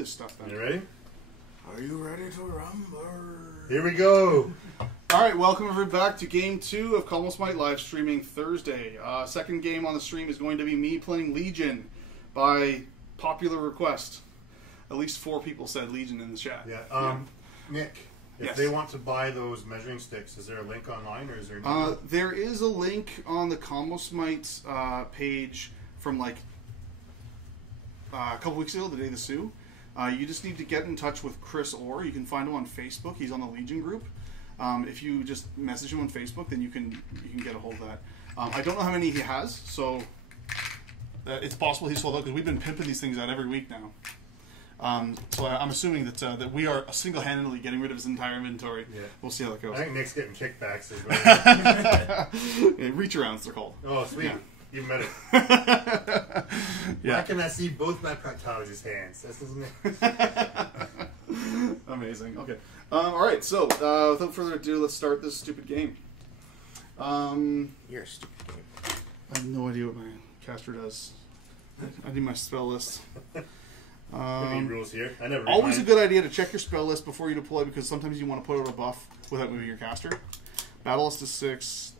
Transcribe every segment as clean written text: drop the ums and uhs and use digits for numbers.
this stuff then. You ready? Are you ready to rumble? Here we go. All right, welcome everybody back to Game 2 of Kallus2 live streaming Thursday. Second game on the stream is going to be me playing Legion by popular request. At least 4 people said Legion in the chat. Yeah. Nick, if Yes. they want to buy those measuring sticks, is there a link online or is there? There is a link on the Kallus2 page from like a couple weeks ago, the day of the Sioux. You just need to get in touch with Chris Orr. You can find him on Facebook. He's on the Legion group. If you just message him on Facebook, then you can get a hold of that. I don't know how many he has, so it's possible he's sold out because we've been pimping these things out every week now. So I'm assuming that that we are single-handedly getting rid of his entire inventory. Yeah. We'll see how that goes. I think Nick's getting kickbacks as well. Yeah, reach arounds, they're called. Oh, sweet. Yeah. You met it. Yeah. Why can I see both my proctologist hands? This isn't it. Amazing. Okay. All right. So without further ado, let's start this stupid game. You're a stupid game. I have no idea what my caster does. I need my spell list. Any rules here? I never. Always a good idea to check your spell list before you deploy because sometimes you want to put out a buff without moving your caster. Battle list is 6.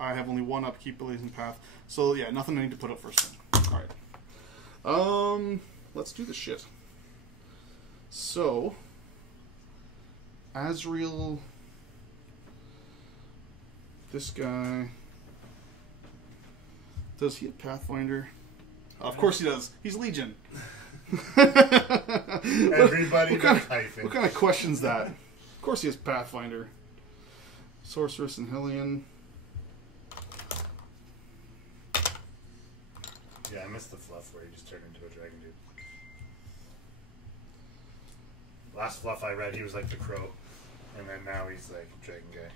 I have only 1 upkeep, blazing path. So yeah, nothing I need to put up first thing. All right. Let's do this shit. So, Azreal. This guy. Does he have Pathfinder? Of course he does. He's Legion. Everybody what kind of questions that? Of course he has Pathfinder. Sorceress and Hellion. Yeah, I missed the fluff where he just turned into a dragon dude. Last fluff I read, he was like the crow, and then now he's like a dragon guy.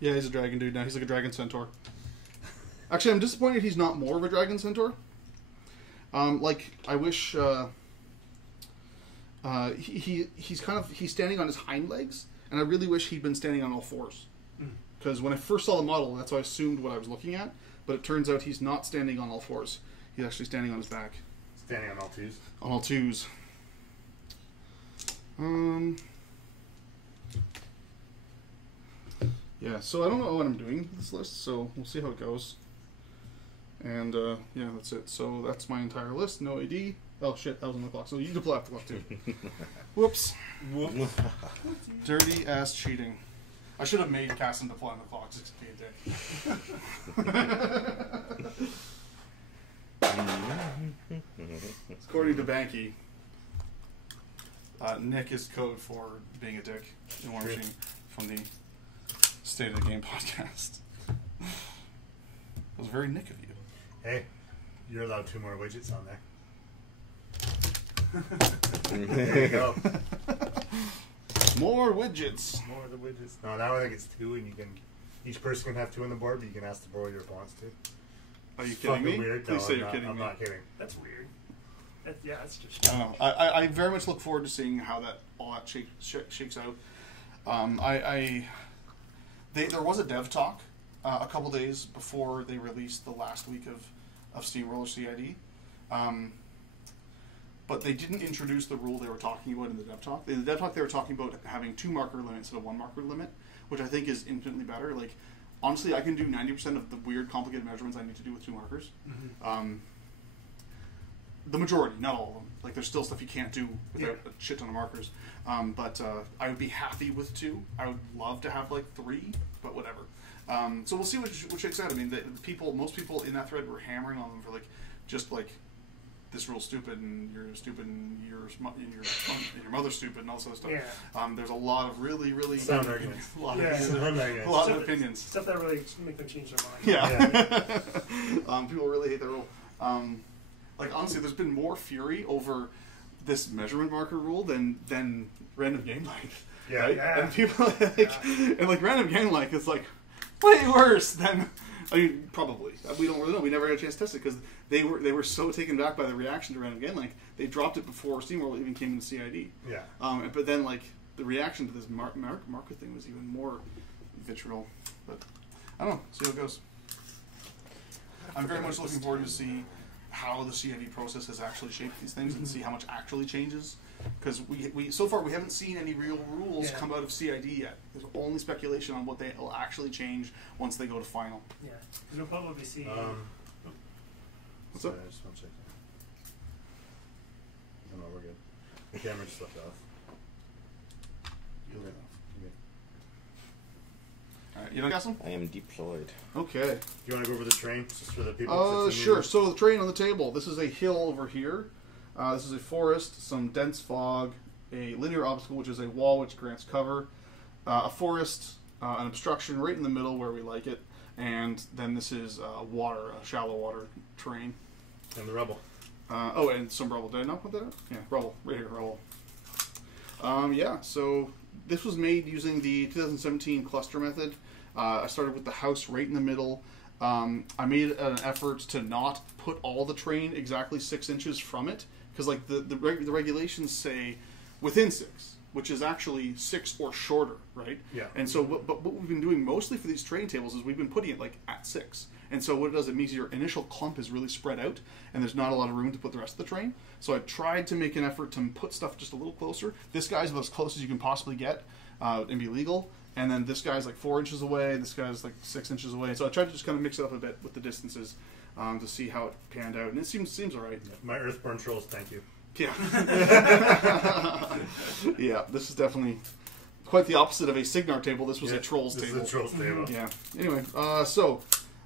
Yeah, he's a dragon dude now. He's like a dragon centaur. Actually, I'm disappointed he's not more of a dragon centaur. Like I wish he's standing on his hind legs, and I really wish he'd been standing on all 4s. Because when I first saw the model, that's what I assumed what I was looking at. But it turns out he's not standing on all 4s. He's actually standing on his back. Standing on all 2s. On all 2s. Yeah, so I don't know what I'm doing with this list, so we'll see how it goes. And, yeah, that's it. So that's my entire list. No AD. Oh, shit, that was on the clock. So you deploy off the clock, too. Whoops. Whoops. Dirty ass cheating. I should have made Kassem deploy on the clock just to be a dick. According to Banky, Nick is code for being a dick in Warmachine from the State of the Game podcast. That was very Nick of you. Hey, you're allowed 2 more widgets on there. There you go. More widgets. More of the widgets. No, now I think it's 2, and you can. Each person can have 2 on the board, but you can ask to borrow your opponents too. Are you kidding me? Weird. Please No, say you're kidding I'm me. not kidding. That's weird. Yeah, that's just. I don't know. I very much look forward to seeing how all that shakes out. There was a dev talk a couple days before they released the last week of Steamroller CID. But they didn't introduce the rule they were talking about in the dev talk. In the dev talk, they were talking about having 2 marker limits instead of 1 marker limit, which I think is infinitely better. Like, honestly, I can do 90% of the weird, complicated measurements I need to do with 2 markers. Mm-hmm. The majority, not all of them. Like, there's still stuff you can't do without a shit ton of markers. But I would be happy with 2. I would love to have, like, 3, but whatever. So we'll see what shakes out. I mean, most people in that thread were hammering on them for, like, just, like, this rule's stupid, and you're stupid, and your mother's stupid, and all sort of stuff. Yeah. There's a lot of really sound arguments. A lot of opinions. Stuff that really make them change their mind. Yeah. People really hate that rule. Like, honestly, there's been more fury over this measurement marker rule than random game length. Yeah. Right? Yeah. And people and like random game length is like way worse than. I mean, probably. We don't really know. We never had a chance to test it because they were so taken back by the reaction to random game length. They dropped it before SteamWorld even came into CID. Yeah. But then, like, the reaction to this marker thing was even more vitriol. But I don't know. See how it goes. I'm very much looking forward to see how the CID process has actually shaped these things and see how much actually changes Because we so far we haven't seen any real rules Yeah. come out of CID yet. There's only speculation on what they will actually change once they go to final. Yeah, because we'll probably see. What's up? I just want to check. No, we're good. The camera just left off. Okay. Alright, you know, Kassem? I am deployed. Okay. Do you want to go over the train just for the people? Sure. So the terrain on the table. This is a hill over here. This is a forest, some dense fog, a linear obstacle, which is a wall which grants cover, a forest, an obstruction right in the middle where we like it, and then this is water, a shallow water terrain. And the rubble. And some rubble. Did I not put that? Yeah, rubble. Right here, rubble. Yeah, so this was made using the 2017 cluster method. I started with the house right in the middle. I made an effort to not put all the terrain exactly 6 inches from it, because like the regulations say within 6, which is actually 6 or shorter, right? Yeah. And so, but what we've been doing mostly for these terrain tables is we've been putting it like at 6. And so what it does, it means your initial clump is really spread out, and there's not a lot of room to put the rest of the terrain. So I tried to make an effort to put stuff just a little closer. This guy's about as close as you can possibly get and be legal. And then this guy's like 4 inches away. This guy's like 6 inches away. So I tried to just kind of mix it up a bit with the distances to see how it panned out, and it seems all right. Yeah. My Earthborn trolls, thank you. Yeah. Yeah, this is definitely quite the opposite of a Signar table. This was a Trolls table. This is a Trolls table. Yeah. Anyway, so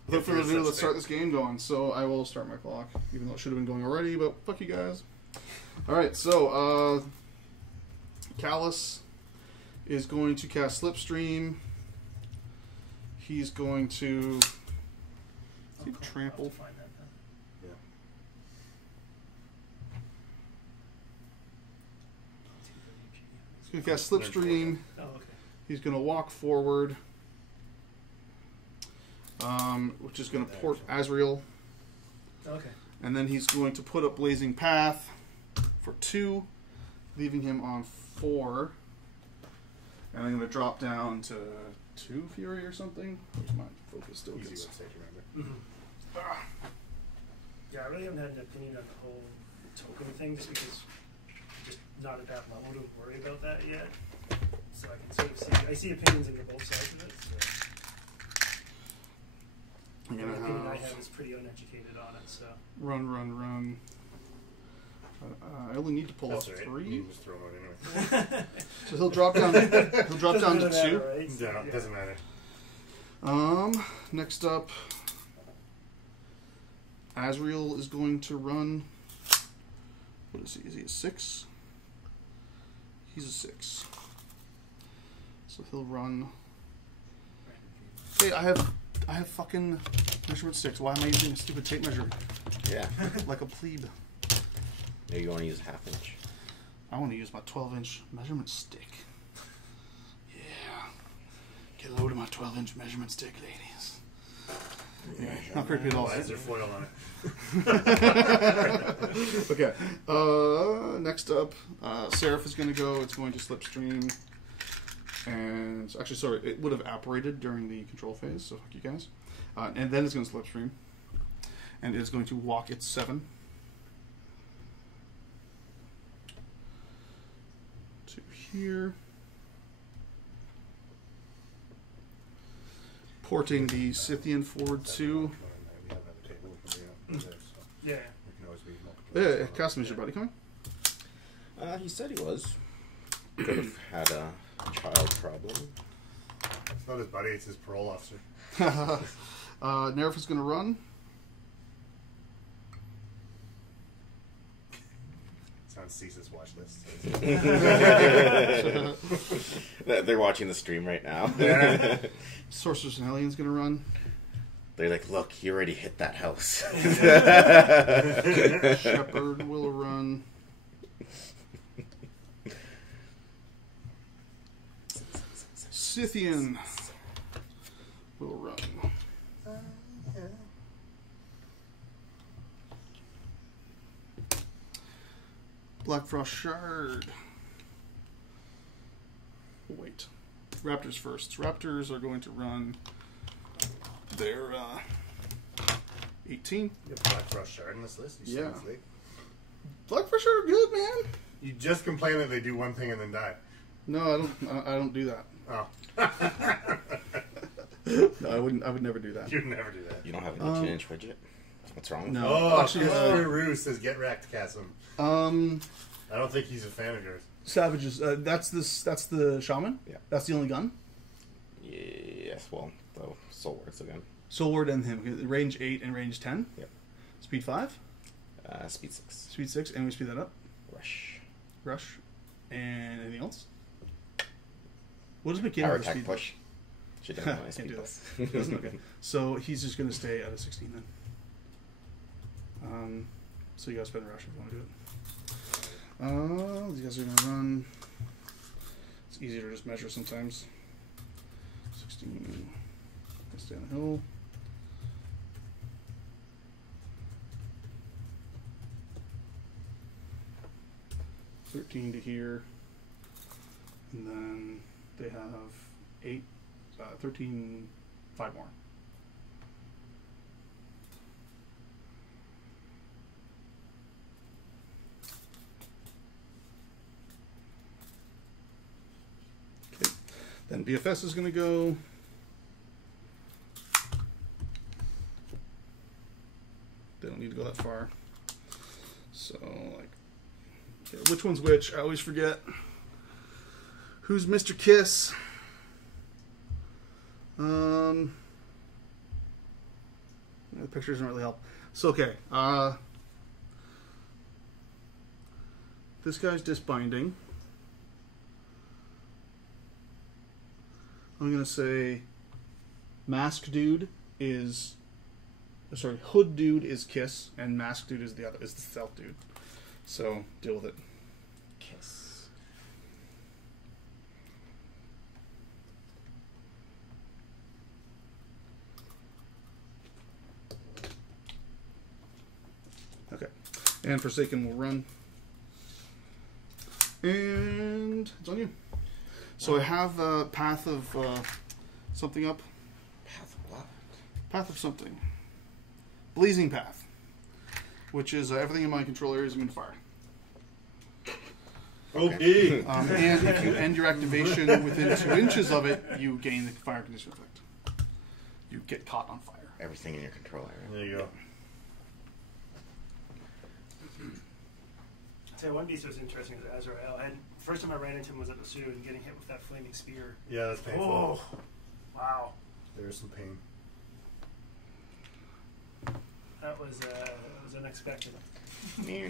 without further ado, let's start this game going. So I will start my clock, even though it should have been going already, but fuck you guys. Alright, so Kallus is going to cast Slipstream. He's going to trample. Find that then. Yeah. He's going to cast Slipstream. Oh, okay. He's going to walk forward, which is going to port Azreal. Okay. And then he's going to put up Blazing Path for 2, leaving him on 4. And I'm going to drop down to 2 Fury or something. Where's my focus still? Easy Gets- website to remember. Yeah, I really haven't had an opinion on the whole token thing, just because I'm just not at that level to worry about that yet. So I can sort of see opinions on both sides of it. So I'm the going opinion to I have have is pretty uneducated on it. So run. I only need to pull That's up all right. 3. You can just throw them out anyway. So he'll drop down. He'll drop down to 2. Matter, right? No, it doesn't matter. Next up, Azreal is going to run. What is he? Is he a 6? He's a 6. So he'll run. Hey, I have fucking measurement sticks. Why am I using a stupid tape measure Yeah. like a plebe? Maybe you want to use a half-inch. I want to use my 12-inch measurement stick. Yeah. Get a load of my 12-inch measurement stick, ladies. Anyway, not creepy at all. Why is there foil on it? Okay. Next up, Seraph is going to go. It's going to Slipstream. And actually, sorry, it would have apparated during the control phase, so fuck you guys. And then it's going to Slipstream. And it's going to walk its 7. To here. Porting the Scythian forward 2. We have another table we can bring up there, so yeah. we can always be Yeah, Kassem, is your buddy coming? He said he was. Could have had a child problem. It's not his buddy, it's his parole officer. Neraph is going to run. It's on Cease's watch list. They're watching the stream right now. Yeah. Sorceress and Alien's going to run. They're like, look, you already hit that house. Shepherd will run. Scythian will run. Blackfrost Shard. Wait. Raptors first. Raptors are going to run their 18. You have Blackfrost Shard in this list? You Yeah. seriously? Blackfrost Shard are good, man. You just complain that they do one thing and then die. No, I don't do that. Oh. No, I wouldn't. I would never do that. You'd never do that. You don't have an 18-inch widget? What's wrong with No. Oh, Actually, actually, Roo says get wrecked, Kassem. I don't think he's a fan of yours. Savages. That's the Shaman? Yeah. That's the only gun? Yes, well, the Soulward's again. Soulward and him. Range 8 and range 10? Yep. Speed 5? Speed 6. Speed 6, and we speed that up. Rush. And anything else? What does Makeda3 Power attack speed? push. She doesn't want Can't speed do plus. that. Doesn't? Okay. So he's just going to stay at a 16 then. So you gotta spend a rush if you want to do it. These guys are going to run. It's easier to just measure sometimes. 16. Stay on the hill. $13 to here, and then they have 13, 5 more. Okay, then BFS is going to go. They don't need to go that far. So, like, okay, which one's which? I always forget. Who's Mr. Kiss? The picture doesn't really help. So, okay. This guy's disbinding. I'm going to say Mask Dude is... Sorry, Hood Dude is Kiss, and Mask Dude is the Stealth Dude. So, deal with it. Kiss. Okay. And Forsaken will run. And it's on you. So I have Path of something up. Path of what? Path of something. Blazing Path. Which is everything in my control area is immune to fire. Okay. And if you end your activation within 2 inches of it, you gain the fire condition effect. You get caught on fire. Everything in your control area. There you go. So one beast that was interesting was Azreal. First time I ran into him was at the zoo and getting hit with that flaming spear. Yeah, that's painful. Oh, wow. There's some pain. That was unexpected. Wait.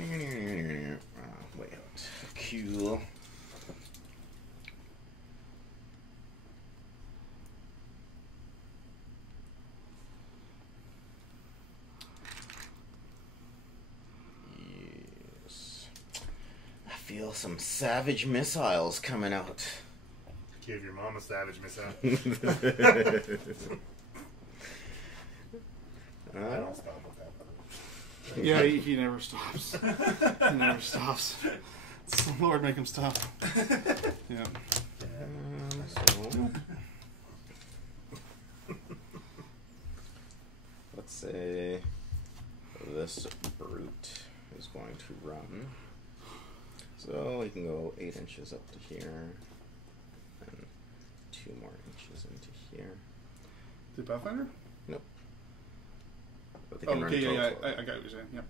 Cool. Yes. I feel some savage missiles coming out. Give your mom a savage missile. I don't stop with that. Yeah, he never stops. He never stops. It's the Lord make him stop. Yeah. So, let's say this brute is going to run. So he can go 8 inches up to here, and 2 more inches into here. The Pathfinder? Nope. But they Oh, can run okay, yeah, 12 I got what you're saying. Yeah.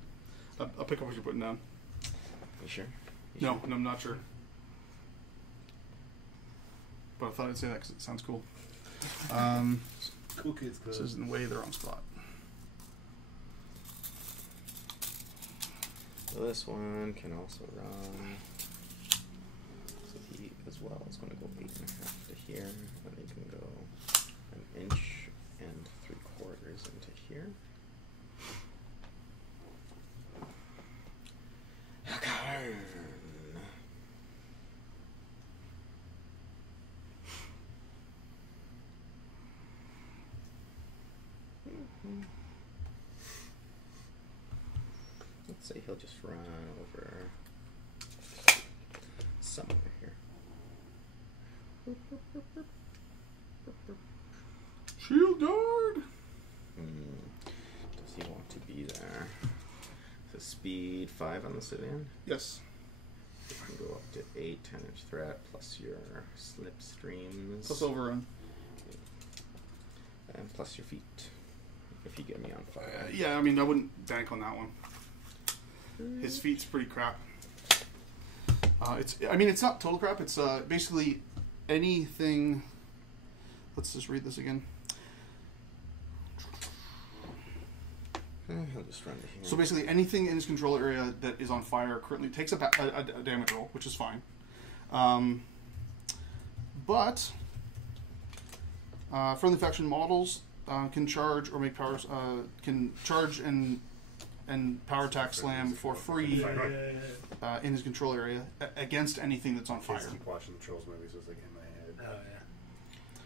I'll pick up what you're putting down. You sure? No, I'm not sure. But I thought I'd say that because it sounds cool. Cool kids This club. is in way the wrong spot. So this one can also run. So he as well is going to go 8.5 to here, and he can go 1 inch and 3/4 into here. Let's say he'll just run over somewhere here. Shield guard! Does he want to be there? So speed 5 on the Scythean. Yes. He can go go up to 8, 10-inch threat, plus your slipstreams. Plus overrun. And plus your feet. If you get me on fire. Yeah, I mean, I wouldn't bank on that one. His feet's pretty crap. It's not total crap. It's basically anything. Let's just read this again. He'll just run to here. So basically, anything in his control area that is on fire currently takes a damage roll, which is fine. But friendly faction models can charge or make powers can charge and power attack slam for free in his control area against anything that's on fire. Kids keep watching the Trolls movies, so it's like in my head. Oh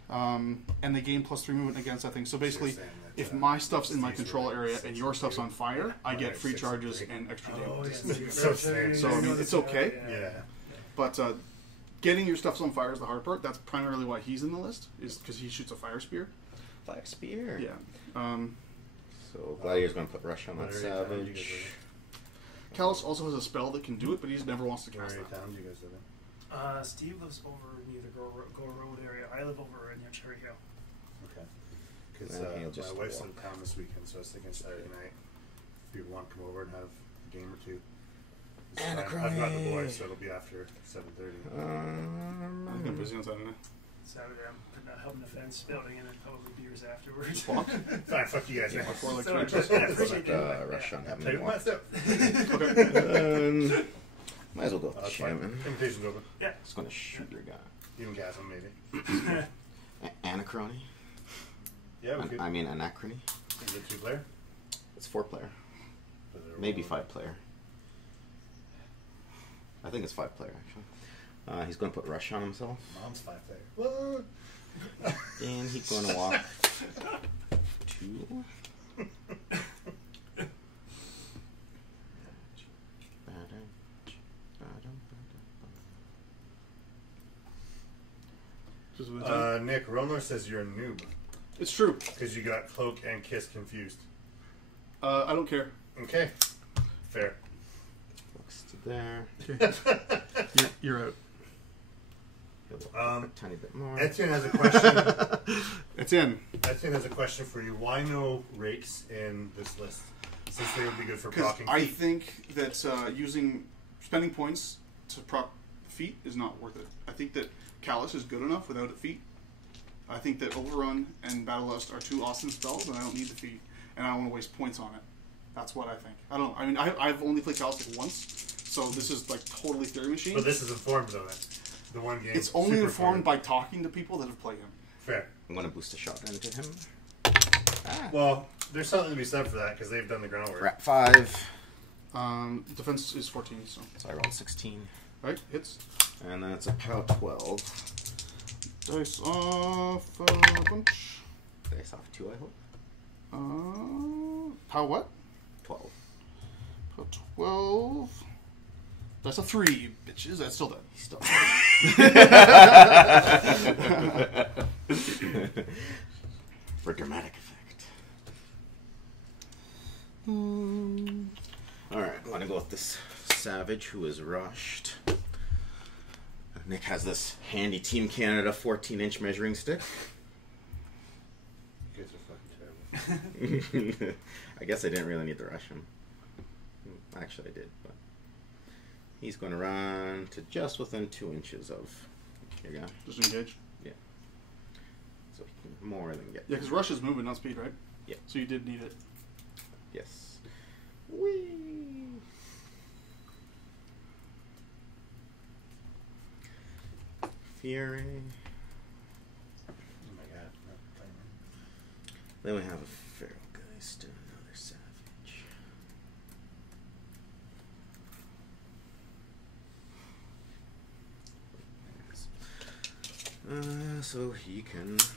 yeah. And they gain +3 movement against that thing. So basically, if my stuff's in my control area and your stuff's on fire, I get free charges and extra damage. So sad. So I mean, it's okay. Yeah. But getting your stuff's on fire is the hard part. That's primarily why he's in the list, is because he shoots a fire spear. Fire spear. Yeah. So Gladiator's going to put Rush on that Savage. Kallus also has a spell that can do it, but he just never wants to cast that. Town, you guys live in? Steve lives over near the Go Road area. I live over near Cherry Hill. Okay. Because Then he'll just my wife's walk. in town this weekend, so I was thinking Saturday night. If people want to come over and have a game or two. And a I've got the boys, so it'll be after 7:30. I think I'm busy on Saturday. Saturday, I'm helping the fence building and then probably beers afterwards. Fuck. Fine, fuck you guys. Yeah, man. before like So I 3 appreciate that. Rush on having Tell you me what, walk. step. Okay. Might as well go with the That's fine. Shaman. Invitation's open. Yeah. Just going to shoot your guy. Even Kassem, maybe. Anachrony? Yeah, we could. I mean Anachrony. Is it 2-player? It's 4-player. Maybe 5-player. I think it's 5-player actually. He's going to put Rush on himself. Mom's 5-player. What? And he's going to walk 2. Nick, Ronler says you're a noob It's true. because you got Cloak and Kiss confused. I don't care. Okay. Fair. Looks to there. You're out. He'll walk a tiny bit more. Etienne has a question. It's in. Etienne has a question for you. Why no rakes in this list? Since they would be good for Because blocking I feet. think that spending points to proc feet is not worth it. I think that Kallus is good enough without a feat. I think that Overrun and Battle Lust are 2 awesome spells, and I don't need the feat, and I don't want to waste points on it. That's what I think. I've only played Kallus like once, so this is like totally theory machine. But this is informed though. The one game. It's only super informed by talking to people that have played him. Fair. I'm going to boost a shotgun to him. Well, there's something to be said for that because they've done the groundwork. Rat 5. Defense is 14, so So I rolled 16. right hits. And then it's a POW 12. Dice off a bunch. Dice off 2, I hope. How what? 12. How 12. That's a 3, bitches. That's still dead. He's still for dramatic effect. Alright, I'm gonna go with this Savage who is rushed. Nick has this handy Team Canada 14-inch measuring stick. You guys are fucking terrible. I guess I didn't really need to rush him. Actually, I did, but he's going to run to just within 2 inches of your guy. Just engage. Yeah. So he can more than get. Yeah, because rush is movement, not speed, right? Yeah. So you did need it. Yes. Whee! Fury. Oh my god. No, timer. Then we have a Feralgeist and another Savage. So he can. Let's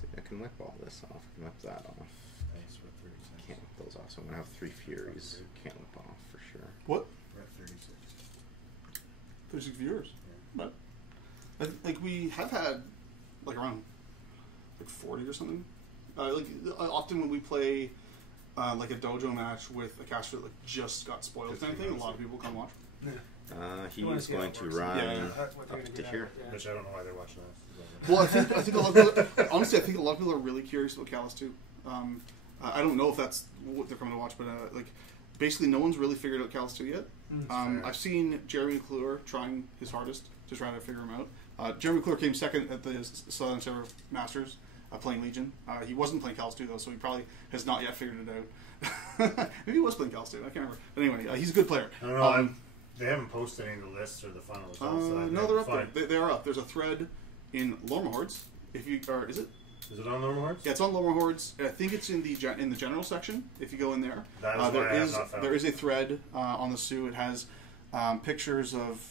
see, I can whip all this off. I can whip that off. Nice, we're at 36. Can't whip those off, so I'm gonna have 3 Furies. Can't whip off for sure. What? We're at 36. 36 viewers. Yeah. But like we have had like around like 40 or something. Often when we play like a dojo match with a caster that like just got spoiled kind of thing, a lot of people come watch. Yeah. He I wanna is see how going it to works. run Yeah. What they're up gonna to do here. now, yeah. Which I don't know why they're watching this. Well, I think a lot of people, honestly, I think a lot of people are really curious about Kallus2. I don't know if that's what they're coming to watch, but like, basically, no one's really figured out Kallus2 yet. I've seen Jeremy McClure trying his hardest to try to figure him out. Jeremy McClure came second at the Southern Seraph Masters playing Legion. He wasn't playing Kallus2 though, so he probably has not yet figured it out. Maybe he was playing Kallus2. I can't remember. But anyway, he's a good player. I don't know. They haven't posted any of the lists or the final results. So No, they're up there. They are up. There's a thread in Lorma Hordes. If you or is it? Is it on Normal Hearts? Yeah, it's on Lorma Hordes. I think it's in the general section. If you go in there, That is why I have not found there it. is a thread on the Sioux. It has pictures of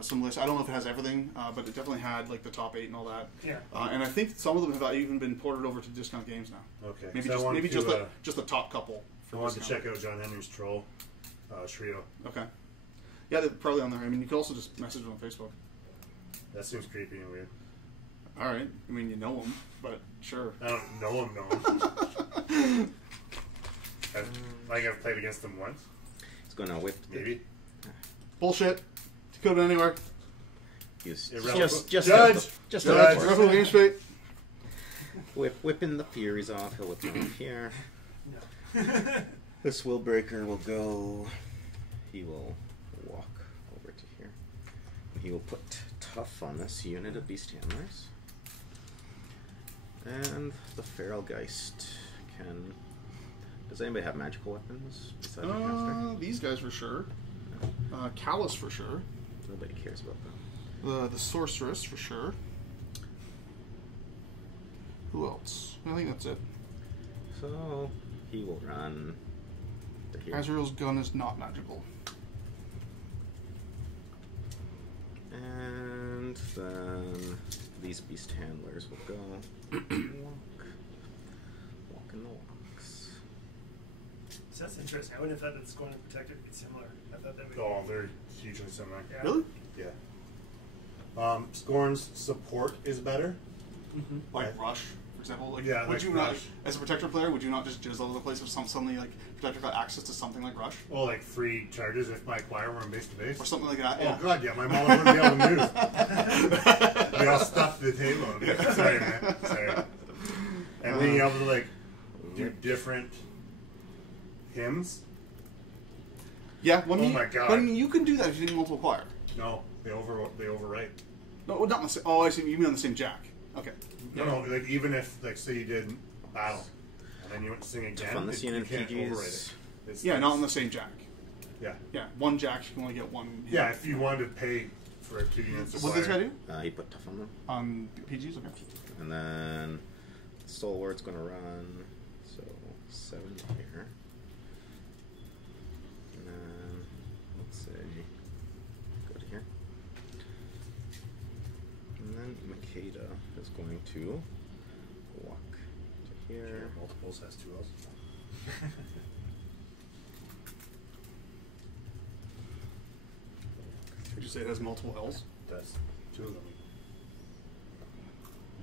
some lists. I don't know if it has everything, but it definitely had like the top 8 and all that. Yeah. And I think some of them have even been ported over to Discount Games now. Okay. Maybe So I just wanted just the top couple. I wanted to check out John Henry's troll trio. Okay. Yeah, they're probably on there. I mean, you can also just message them on Facebook. That seems creepy and weird. All right. I mean, you know them, but sure. I don't know him. I've played against him once. He's going to whip. Maybe. Bullshit. Could have been anywhere. He's Irrelevant. just Judge! just Judge! Referee game straight. whipping the Furies off. He'll whip them off here. No. This Willbreaker will go. He will walk over to here. He will put tough on this unit of beast handlers. And the Feralgeist can. Does anybody have magical weapons besides the caster? These guys for sure. Kallus for sure. Nobody cares about them. The Sorceress for sure. Who else? I think that's it. So he will run to here. Azrael's gun is not magical. And then these beast handlers will go walk in the walks. So that's interesting. I wouldn't have thought that Skorne and Protector would be similar. I thought that would. Oh, they're hugely similar. Yeah. Really? Yeah. Scorn's support is better. Mm-hmm. Like Rush, for example. Like, Yeah, would like you Rush. not, as a Protector player, would you not just jizz all over the place if suddenly like Protector got access to something like Rush Well, like 3 charges if my acquire were in base to base. or something like that? Oh Yeah. god, yeah, my mom wouldn't be able to move. We all stuffed the table. Sorry, man. Sorry. And being able to like do different hymns. Yeah. Well, Oh my God. But I mean, you can do that if you did multiple acquire. No, they overwrite. No, well, not on the same. Oh, I see. You mean on the same jack? Okay. No, like even if like say you did a battle and then you went to sing again, Fund this you unit can't PGs. overwrite it. Yeah, not on the same jack. Yeah. Yeah, one jack you can only get one. Yeah, if you wanted to pay for 2 units. What did this guy do? He put tough on them. On PGs, okay. And then Soulward's going to run. So 7 here. And then let's say go to here. And then Makeda is going to walk to here. Multiples has 2 L's. Did you say it has multiple L's? That's 2 of them.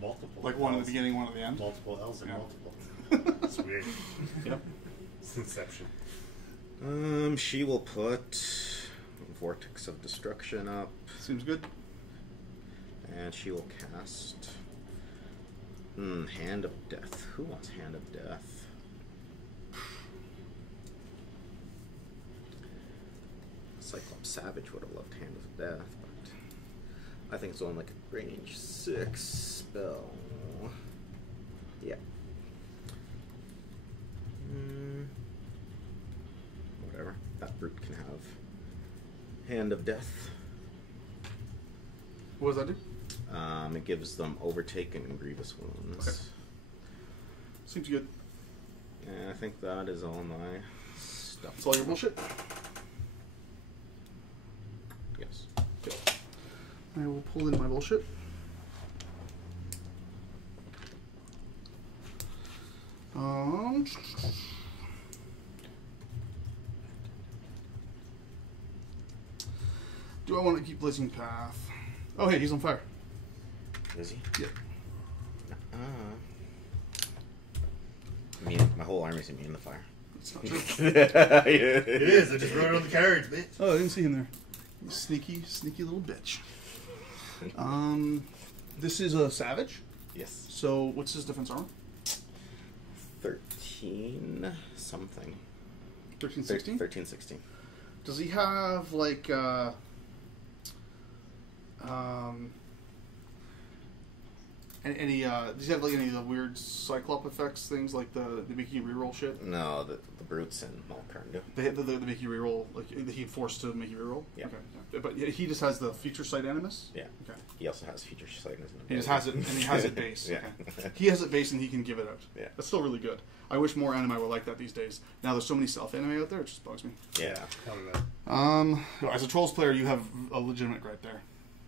Multiple. Like one at L's. the beginning, one at the end? Multiple L's and Yeah. multiple. It's weird. Yep. It's Inception. She will put Vortex of Destruction up, Seems good. and she will cast Hand of Death. Who wants Hand of Death? Cyclops Savage would have loved Hand of Death, but I think it's only like a range 6 spell. Yeah. Whatever. That brute can have Hand of Death. What does that do? It gives them Overtake and Grievous Wounds. Okay. Seems good. And I think that is all my stuff. That's all your bullshit? Yes. Okay. I will pull in my bullshit. Do I want to keep Blazing Path? Oh, hey, he's on fire. Is he? Yeah. I mean, my whole army's immune to fire. It's not true. It is. I just wrote it on the cards, bitch. Oh, I didn't see him there. You sneaky, sneaky little bitch. This is a savage. Yes. So what's his defense armor? 13 something. 13, 16? 13, 16. Does he have like any does he have like any of the weird Cyclop effects things like the make you reroll shit? No, the brutes and Malkarn do. The make you reroll, like he forced to make you reroll? Yeah. Okay. Yeah. But he just has the future sight animus? Yeah. Okay. He also has future sight in his He just has it, and he has it base. Yeah. Okay. He has it base, and he can give it out. Yeah. That's still really good. I wish more anime were like that these days. Now there's so many self-anime out there, it just bugs me. Yeah. As a Trolls player, you have a legitimate gripe there.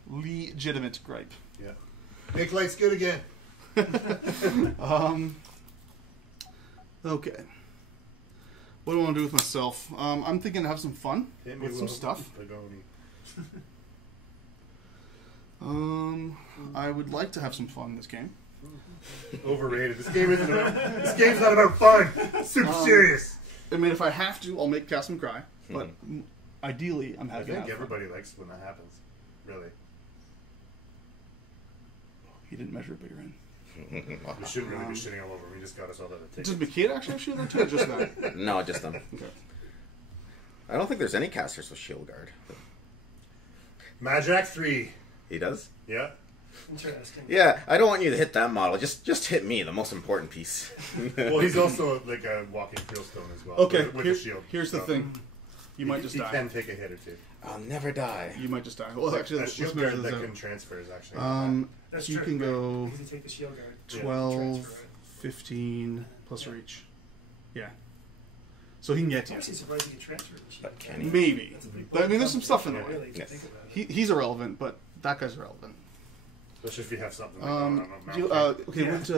Legitimate gripe. Yeah. Make lights good again. Okay. What do I want to do with myself? I'm thinking to have some fun with some stuff. I would like to have some fun in this game. Overrated. This game's not about fun. It's super serious. I mean, if I have to, I'll make Kassem cry. But ideally, I'm I happy. think everybody likes when that happens. Really. He didn't measure it bigger in. We shouldn't really be shitting all over him. We just got us all the tickets. Does Makeda actually have shield on too, or just that? No, just them. Okay. I don't think there's any casters with shield guard. Makeda3. He does? Yeah. Interesting. Yeah, I don't want you to hit that model. Just hit me, the most important piece. Well, he's also like a walking fieldstone as well. Okay, with a shield. Here's the thing. You might just he die. can take a hit or two. I'll never die. You might just die. Well, actually, A let's shield measure guard this that out. can transfer is actually That's So you true, can right? go Because you take the shield guard. 12, Transfer, 15 plus Yeah. reach. Yeah. So he can get to I'm you. actually surprised you can transfer the shield. But can he? Maybe. That's a big But, I mean, there's some stuff in the Yeah, way. really, if you Yes. think about it. He's irrelevant, but that guy's relevant. Especially if you have something like I don't know, Do you, Mountain okay, Yeah. what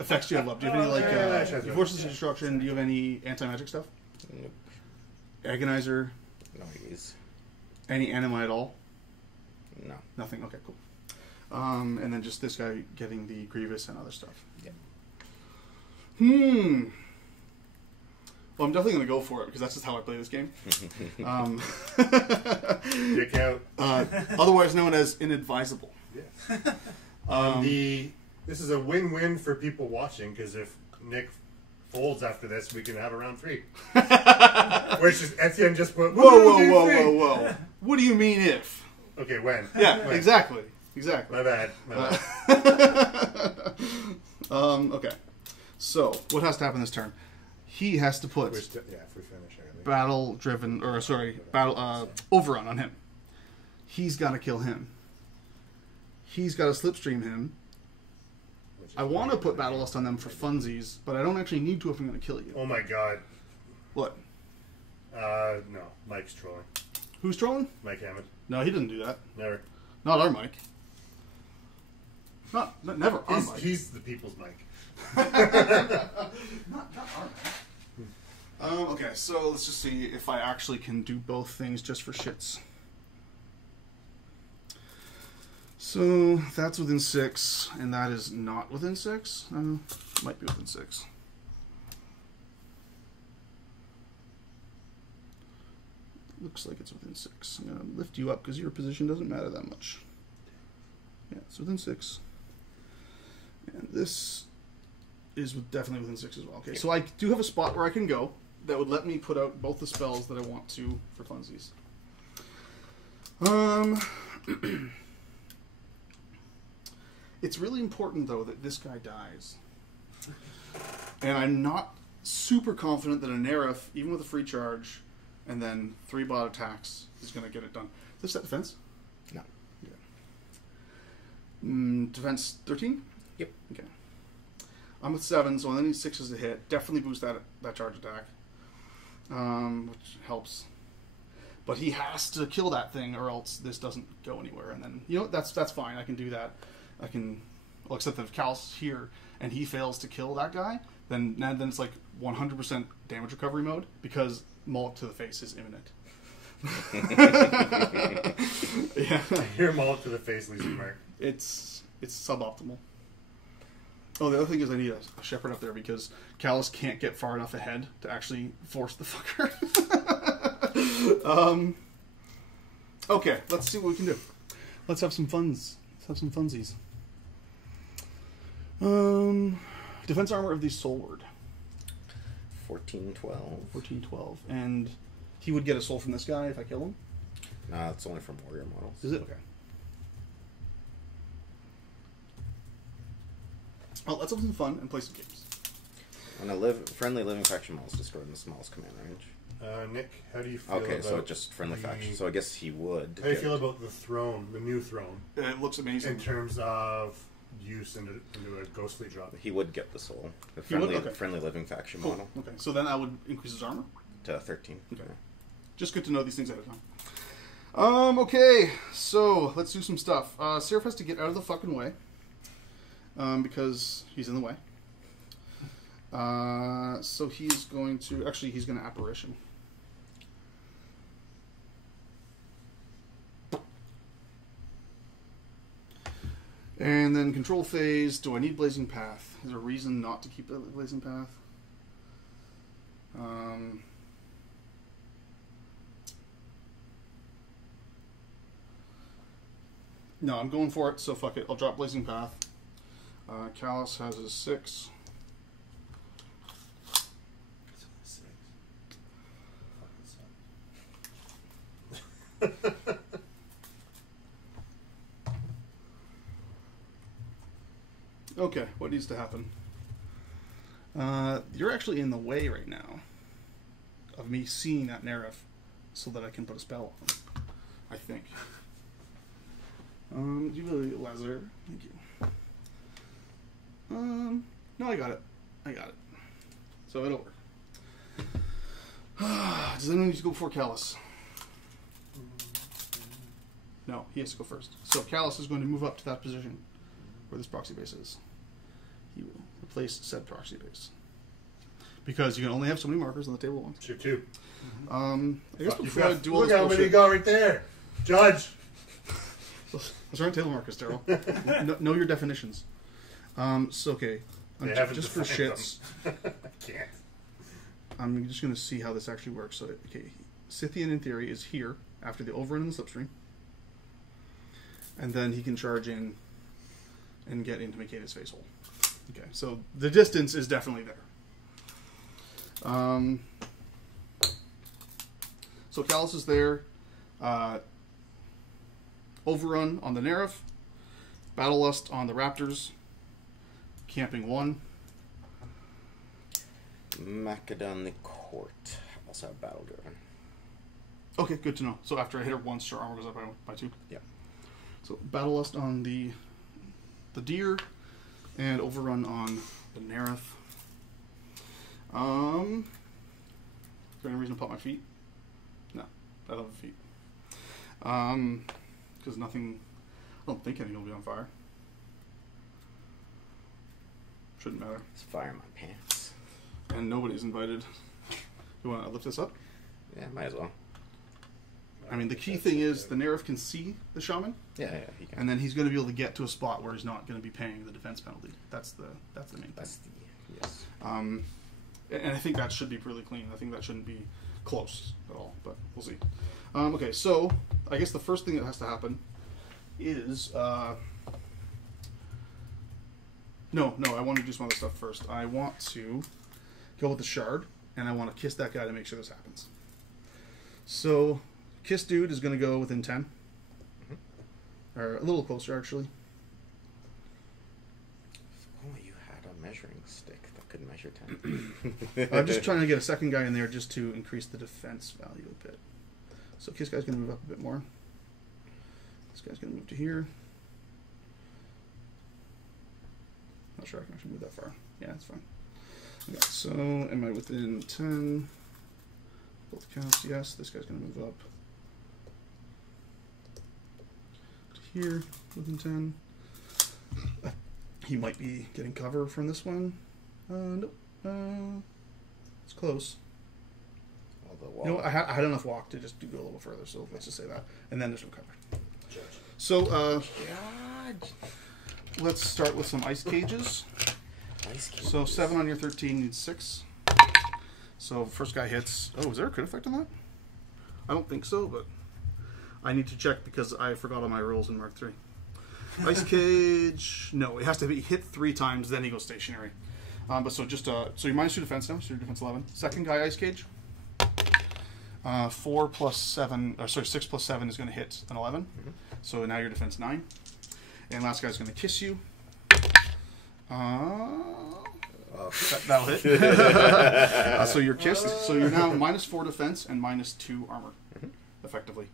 effects do you have left? Do you have any, like, Forces of Destruction? Do you have any anti-magic stuff? Nope. Agonizer? No use. Any anime at all? No. Nothing? Okay, cool. And then just this guy getting the Grievous and other stuff. Yeah. Well, I'm definitely going to go for it because that's just how I play this game. Dick out. Otherwise known as inadvisable. Yeah. This is a win-win for people watching because if Nick folds after this, we can have a round 3. Which is Etienne just put. Whoa. What do you mean if? Okay, when? Yeah, When? exactly. My bad. Okay. So, what has to happen this turn? He has to put If we finish early. battle overrun on him. He's got to kill him. He's got to slipstream him. Which is I want to pretty put Battle Lust on them for funsies, but I don't actually need to if I'm going to kill you. Oh my god. What? No. Mike's trolling. Who's trolling? Mike Hammond. No, he didn't do that. Never. Not our Mike. Never our Mike. He's the people's Mike. Not our Mike. Okay, so let's just see if I actually can do both things just for shits. So that's within 6, and that is not within 6. Might be within 6. Looks like it's within 6. I'm gonna lift you up because your position doesn't matter that much. Yeah, it's within 6. And this is definitely within 6 as well. Okay, so I do have a spot where I can go that would let me put out both the spells that I want to for funsies. It's really important, though, that this guy dies. And I'm not super confident that a Neraph, even with a free charge, and then 3 bot attacks, is going to get it done. Is this set defense? No. Yeah. Defense 13? Yep. Okay. I'm with 7, so I only need 6 to hit. Definitely boost that charge attack, which helps. But he has to kill that thing, or else this doesn't go anywhere. And then, you know, that's fine. I can do that. I can, well, except that if Cal's here and he fails to kill that guy, then it's like 100% damage recovery mode because Molik to the face is imminent. Yeah, Your Molik to the face leaves your mark. it's suboptimal. Oh, the other thing is I need a shepherd up there because Kallus can't get far enough ahead to actually force the fucker. Okay, let's see what we can do. Let's have some funs. Let's have some funsies. Defense armor of the Soulward. 14-12. 14-12. And he would get a soul from this guy if I kill him? Nah, it's only from warrior models. Is it? Okay. Well, let's have some fun and play some games. When a friendly living faction model is destroyed in the smallest command range. Nick, how do you feel Okay, about so just friendly faction. So I guess he would. How do you feel about the throne, the new throne? It looks amazing. In terms of use into a ghostly drop. He would get the soul. The He would? friendly, Okay. friendly living faction Cool. model. Okay, so then I would increase his armor. To 13. Okay. Just good to know these things ahead of time. Okay, so let's do some stuff. Seraph has to get out of the fucking way. Because he's in the way. So he's going to... Actually, he's going to Apparition. And then control phase. Do I need Blazing Path? Is there a reason not to keep the Blazing Path? No, I'm going for it, so fuck it. I'll drop Blazing Path. Kallus has his 6. Okay, what needs to happen? You're actually in the way right now of me seeing that Neraph so that I can put a spell on him. I think. Do you really, Lazar? Thank you. No, I got it. I got it. So it'll work. Does anyone need to go before Kallus? No, he has to go first. So Kallus is going to move up to that position where this proxy base is. He will replace said proxy base. Because you can only have so many markers on the table at once. Sure, too. I guess before I do all Look this how many you bullshit... got right there. Judge. Those aren't table markers, Daryl. Know your definitions. So, okay. They haven't just for defined shits, them. I can't. I'm just going to see how this actually works. So, okay, Scythean in theory is here after the overrun in the slipstream. And then he can charge in and get into Makeda3's face hole. Okay, so the distance is definitely there. So Kallus is there. Overrun on the Neraph. Battle Lust on the Raptors. Camping 1. Makeda3 court. Also have battle driven. Okay, good to know. So after I hit her once, her armor goes up by 2? Yeah. So Battle Lust on the deer. And Overrun on the Neraph. Is there any reason to pop my feet? No. I love the feet. Because nothing... I don't think anything will be on fire. Shouldn't matter. There's fire in my pants. And nobody's invited. You want to lift this up? Yeah, might as well. I mean, the key thing is the Neraph can see the Shaman, Yeah, he can. and then he's going to be able to get to a spot where he's not going to be paying the defense penalty. That's the main thing. That's the... Yes. And I think that should be really clean. I think that shouldn't be close at all, but we'll see. Okay, so I guess the first thing that has to happen is... No, I want to do some other stuff first. I want to go with the shard, and I want to kiss that guy to make sure this happens. So, kiss dude is going to go within 10. Mm-hmm. Or a little closer, actually. If only you had a measuring stick that could measure 10. I'm just trying to get a second guy in there just to increase the defense value a bit. So kiss guy's going to move up a bit more. This guy's going to move to here. Not sure I can actually move that far. Yeah, that's fine. Okay, so am I within 10? Both counts, yes. This guy's going to move up to here, within 10. He might be getting cover from this one. Nope. It's close. Well, the wall. You know, I had enough walk to just go a little further, so let's just say that. And then there's no cover. Judge. So, God. let's start with some ice cages. Ice cages. So 7 on your 13 needs 6. So first guy hits. Oh, is there a crit effect on that? I don't think so, but I need to check because I forgot all my rules in Mark 3. Ice Cage, no, it has to be hit 3 times, then he goes stationary. But so just so you're -2 defense now, so your defense 11. Second guy, Ice Cage. 4 plus 7, or sorry, 6 plus 7 is going to hit an 11. So now your defense 9. And last guy's going to kiss you. That'll hit. So you're kissed. So you're now -4 defense and -2 armor, effectively.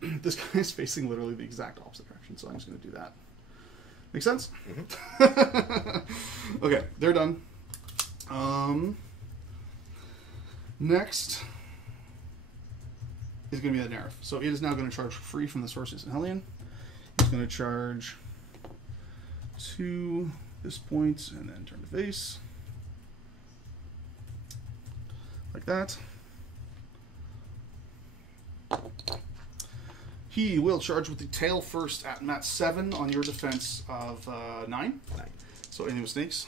This guy's facing literally the exact opposite direction, so I'm just going to do that. Make sense? Okay, they're done. Next is going to be the Neraph. So it is now going to charge free from the sources in Hellion. He's going to charge 2 this point and then turn to face. Like that. He will charge with the tail first at mat 7 on your defense of 9. So anything with snakes.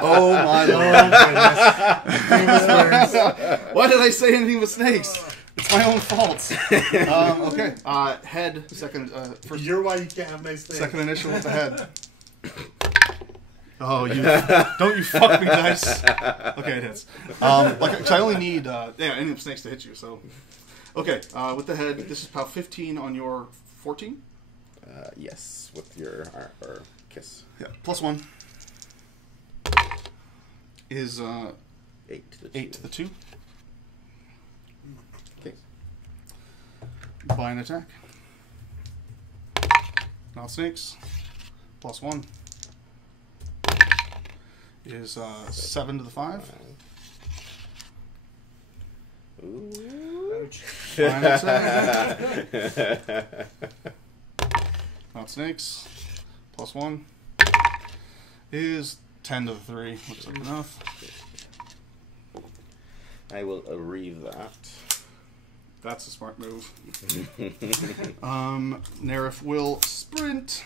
Oh my lord! Why did I say anything with snakes? It's my own fault. Okay. Head second. First. You're why you can't have nice things. Second initial with the head. Oh, you don't you fuck me, dice. Okay, it hits. Like I only need any of snakes to hit you. So, okay, with the head, this is about 15 on your 14. Yes, with your or kiss. Yeah, +1 is 8 to the 2. 8 to the 2. Okay. Buy an attack. Not snakes. +1 is 7 to the 5. Ooh. Buy an attack. Not snakes. +1 is 10 to the 3. Looks like enough. I will read that. That's a smart move. Neraph will sprint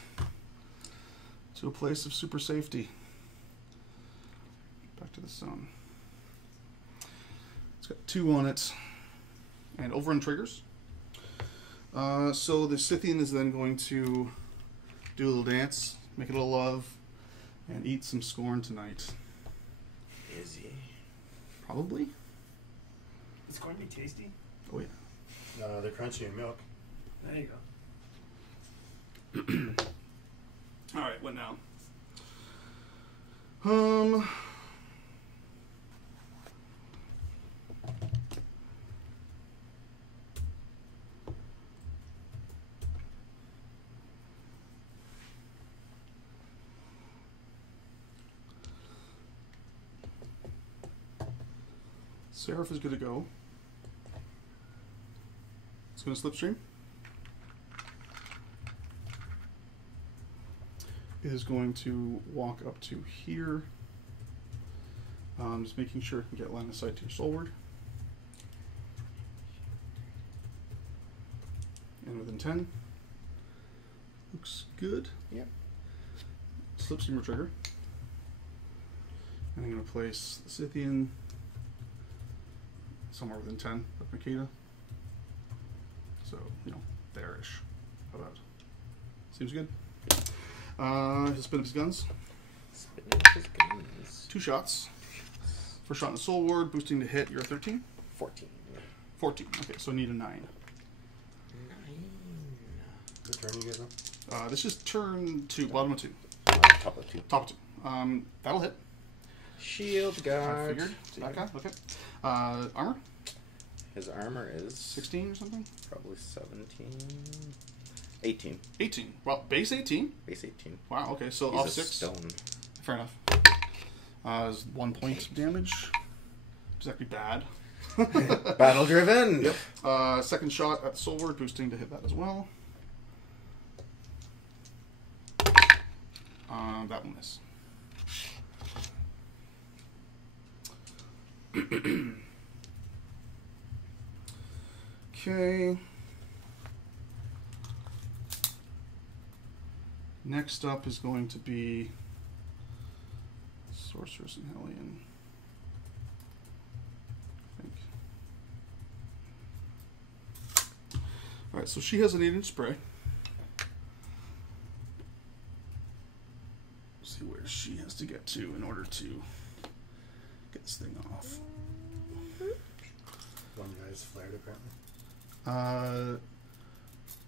to a place of super safety. Back to the zone. It's got 2 on it. And overrun triggers. So the Scythean is then going to do a little dance, make a little love, and eat some Skorne tonight. Is he? Probably. Is Skorne be tasty? Oh yeah. They're crunchy in milk. There you go. Alright, what now? Seraph is going to go. It's going to slipstream. It is going to walk up to here. Just making sure it can get line of sight to your Soulward. And within 10. Looks good. Yep. Slipstreamer trigger. And I'm going to place the Scythian somewhere within 10 of Makeda. So, there-ish. How about? Seems good. He'll spin up his guns. Spin up his guns. 2 shots. First shot in the Soulward, boosting to hit. You're 13? 14. 14. Okay, so need a 9. 9. What turn you guys on? This is turn 2, bottom of 2. Top of 2. Top of 2. That'll hit. Shield I guard. figured. That guy? Okay. Armor? His armor is 16 or something? probably 17. 18. 18. Well, base 18. Base 18. Wow, okay, so He's off a 6. stone. Fair enough. Is 1 point damage. Is that be bad? Battle driven. Yep. Second shot at the Soulward, boosting to hit that as well. That will miss. Okay. Next up is going to be Sorceress and Hellion. I think. Alright, so she has an 8-inch spray. Let's see where she has to get to in order to get this thing off. One guy's flared apparently.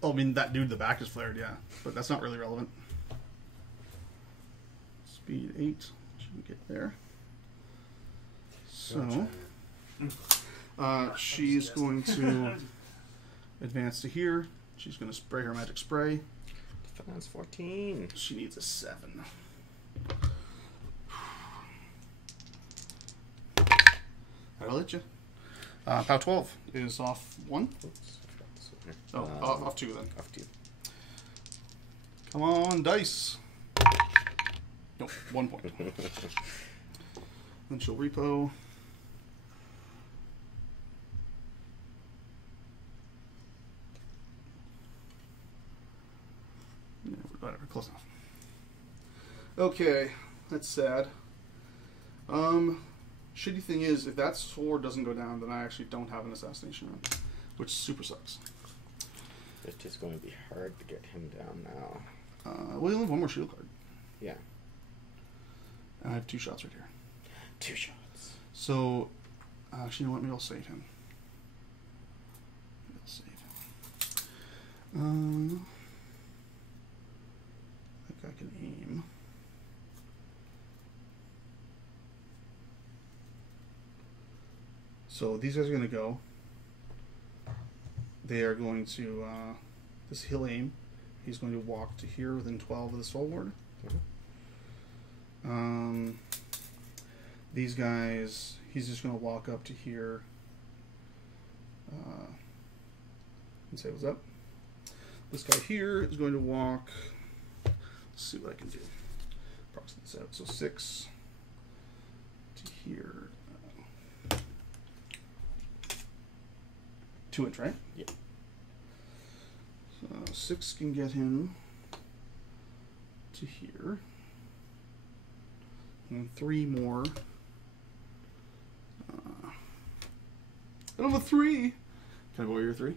Oh, I mean, that dude in the back is flared, yeah. But that's not really relevant. Speed 8. She can get there. So, she's going to advance to here. She's going to spray her magic spray. Defense 14. She needs a 7. That'll hit you. Pow 12 is off 1. Oops, I forgot this one here. Oh, off 2 then. Off 2. Come on, dice. Nope, 1 point. Then she'll repo. Yeah, whatever, close enough. Okay, that's sad. Shitty thing is, if that sword doesn't go down, then I actually don't have an assassination run, which super sucks. It's just going to be hard to get him down now. Well, you only have 1 more shield card. Yeah. And I have 2 shots right here. 2 shots. So, actually, you know what? Maybe I'll save him. Maybe I'll save him. I think I can aim. So these guys are going to go. They are going to, this he'll aim. He's going to walk to here within 12 of the Soulward. These guys, he's just going to walk up to here and say what's up. This guy here is going to walk, let's see what I can do. Approximate this out. So 6 to here. 2 inch, right? Yeah. So 6 can get him to here. And 3 more. I don't have a 3. Can I borrow your 3?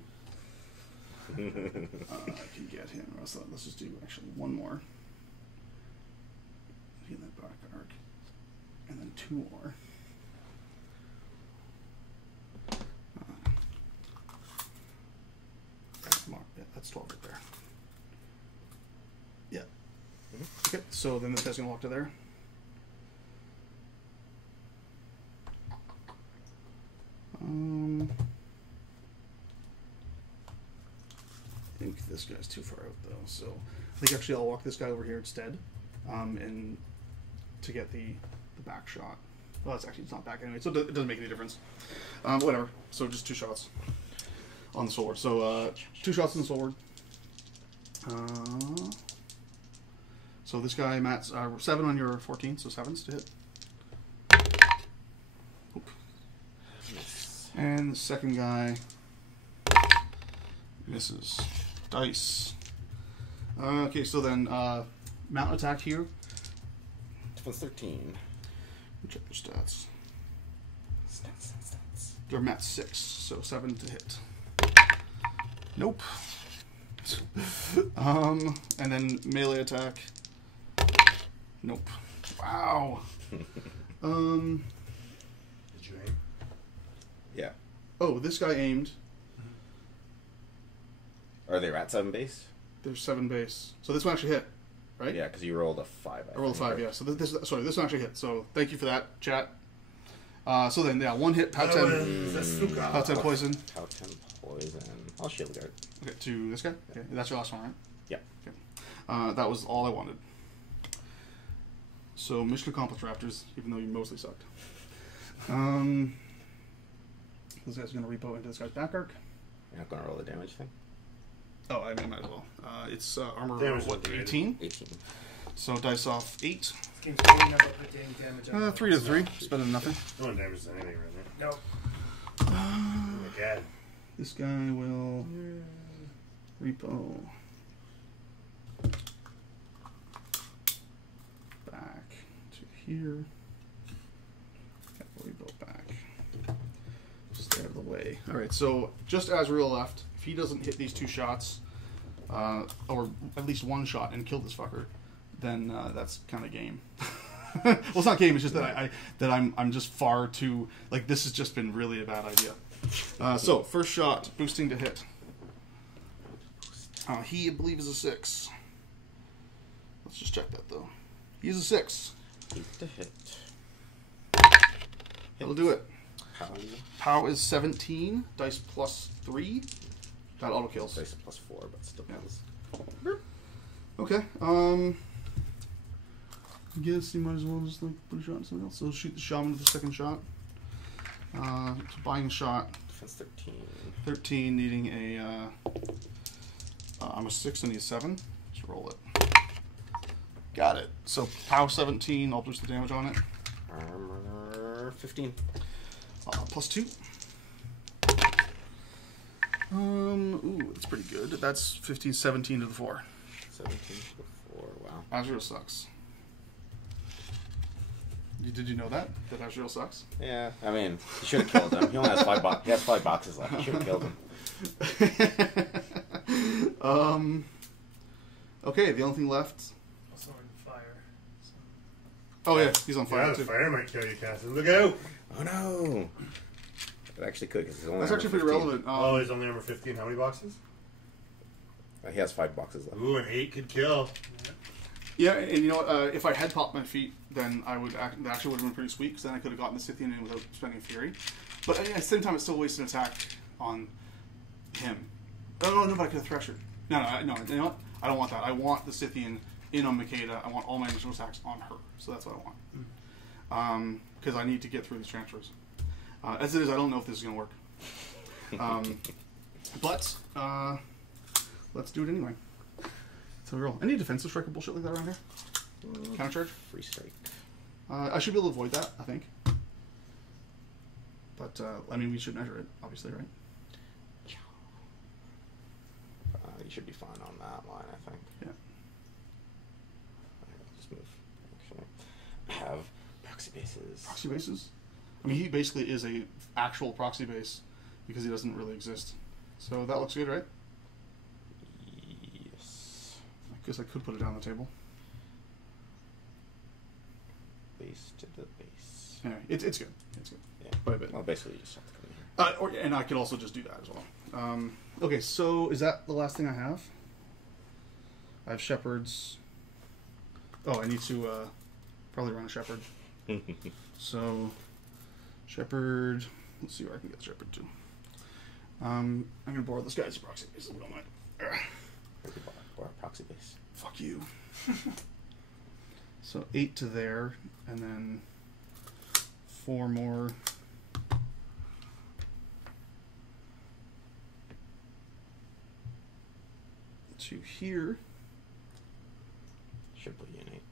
I can get him. Let's just do actually 1 more. In that back arc. And then 2 more. Yeah, that's 12 right there. Yeah. Okay, so then this guy's gonna walk to there. I think this guy's too far out though, so I think actually I'll walk this guy over here instead, and to get the back shot. Well, it's not back anyway, so it doesn't make any difference. Whatever. So just 2 shots on the Soulward. So 2 shots on the Soulward. So this guy, Matt's 7 on your 14, so 7s to hit. Oop. And the second guy misses. Dice. Okay, so then mount attack here. Defense 13. Check your stats. Stats. They're Matt 6, so 7 to hit. Nope. And then melee attack. Nope. Wow. Did you aim? Yeah. Oh, this guy aimed. Are they at 7 base? There's 7 base. So this one actually hit, right? Yeah, because you rolled a 5. I rolled a 5, yeah. So this one actually hit. So thank you for that, chat. So then, yeah, 1 hit, Pow 10. Pow 10 poison. Pow 10 poison. I'll shield guard. Okay, to this guy? Okay, that's your last one, right? Yep. Okay. That was all I wanted. So, mission accomplished, Raptors, even though you mostly sucked. This guy's going to repo into this guy's back arc. You're not going to roll the damage thing? Oh, I might as well. It's armor, Damage what, is 18? 18. So, dice off 8. This game's really not about putting damage on 3 to 3. It's better than nothing. No one damages anything right now. No. Oh my god. This guy will repo back to here. Repo back. Stay out of the way. Alright, so just Azreal left. If he doesn't hit these 2 shots, or at least 1 shot and kill this fucker, then that's kind of game. Well, it's not game. It's just that I'm just far too like this has just been really a bad idea. So first shot, boosting to hit. He I believe is a 6. Let's just check that though. He's a 6. 8 to hit. That'll do it. Pow. POW is 17. Dice plus 3. That auto kills. Dice plus 4, but still kills. Okay. I guess you might as well just like put a shot on something else. So shoot the shaman with the second shot. So buying a shot. Defense 13. 13, needing a. I'm a 6 and he's 7. Just roll it. Got it. So POW 17. I'll boost the damage on it. Armor 15. Plus 2. Ooh, that's pretty good. That's 15, 17 to the 4. 17 to the 4. Wow. Azreal sucks. Did you know that? That Azreal sucks? Yeah, I mean, you should have killed him. He only has 5 boxes. He has 5 boxes left. You should have killed him. Okay, the only thing left. Also on fire. So. Oh yeah, he's on fire Yeah, the too. fire might kill you, Kassem. Look out! Oh no! It actually could, because he's only That's number actually pretty 15. relevant. Oh, he's only number 15. How many boxes? He has 5 boxes left. Ooh, an 8 could kill. Yeah, and you know what? If I had popped my feet, then I would that actually would have been pretty sweet, because then I could have gotten the Scythean in without spending Fury. But at the same time, it still wasted an attack on him. Oh no, but I could have Thresher. No. You know what? I don't want that. I want the Scythean in on Makeda. I want all my initial attacks on her. So that's what I want. Because I need to get through these transfers. As it is, I don't know if this is going to work. But let's do it anyway. So we roll. Any defensive strike or bullshit like that around here? Counter charge? Free strike. I should be able to avoid that, I think. But, I mean, we should measure it, obviously, right? You should be fine on that line, I think. Yeah. Just move. Actually, have proxy bases. Proxy bases? I mean, he basically is a actual proxy base because he doesn't really exist. So that looks good, right? Yes. I guess I could put it down on the table. Base to the base. Anyway, it's good. It's good. Yeah. Quite a bit. Well, basically, you just have to come in here. And I could also just do that as well. Okay, so is that the last thing I have? I have shepherds. Oh, I need to probably run a shepherd. So, shepherd. Let's see where I can get the shepherd to. I'm gonna borrow this guy's proxy base. If you don't mind. Or proxy base. Fuck you. So 8 to there, and then 4 more. To here. Should put you in 8.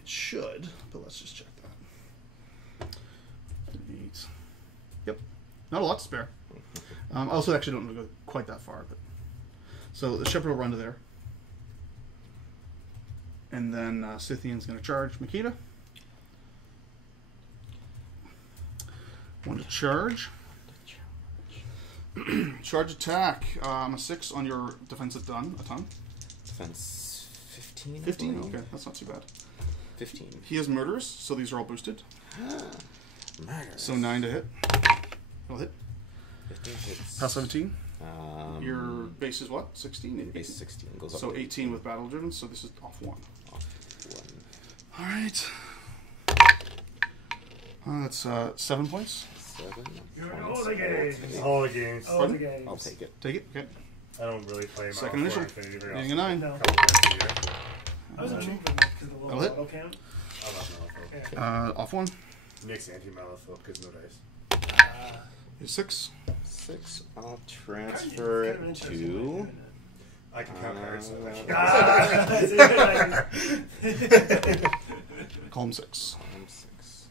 It should, but let's just check that. 8. Yep. Not a lot to spare. I also actually don't want to go quite that far, but so the shepherd will run to there. And then Scythian's going to charge Makeda. 1 to charge. Charge attack. I'm a 6 on your defensive done. A ton. Defense 15. 15? Okay, that's not too bad. 15. He has murderous, so these are all boosted. Murderous. So 9 to hit. I'll hit. 15 hits. Pass 17. Your base is what? 16? Base 16 goes up. So to 18 with battle driven, so this is off 1. Off 1. Alright. That's 7 points. 7 You're points. all the games. All the games. Oh, the games. I'll take it. Take it, okay. I don't really play my Second initial. Infinity very Needing a often. 9. No. Couple times a year. I was intrigued because of the That'll low hit. auto count. I love Neraph. Yeah. Off 1 Nick's anti-Malifaux because no dice. is 6. 6. I'll transfer Kind of it interesting to. way of doing I can count cards. So that it. Call him 6. 6.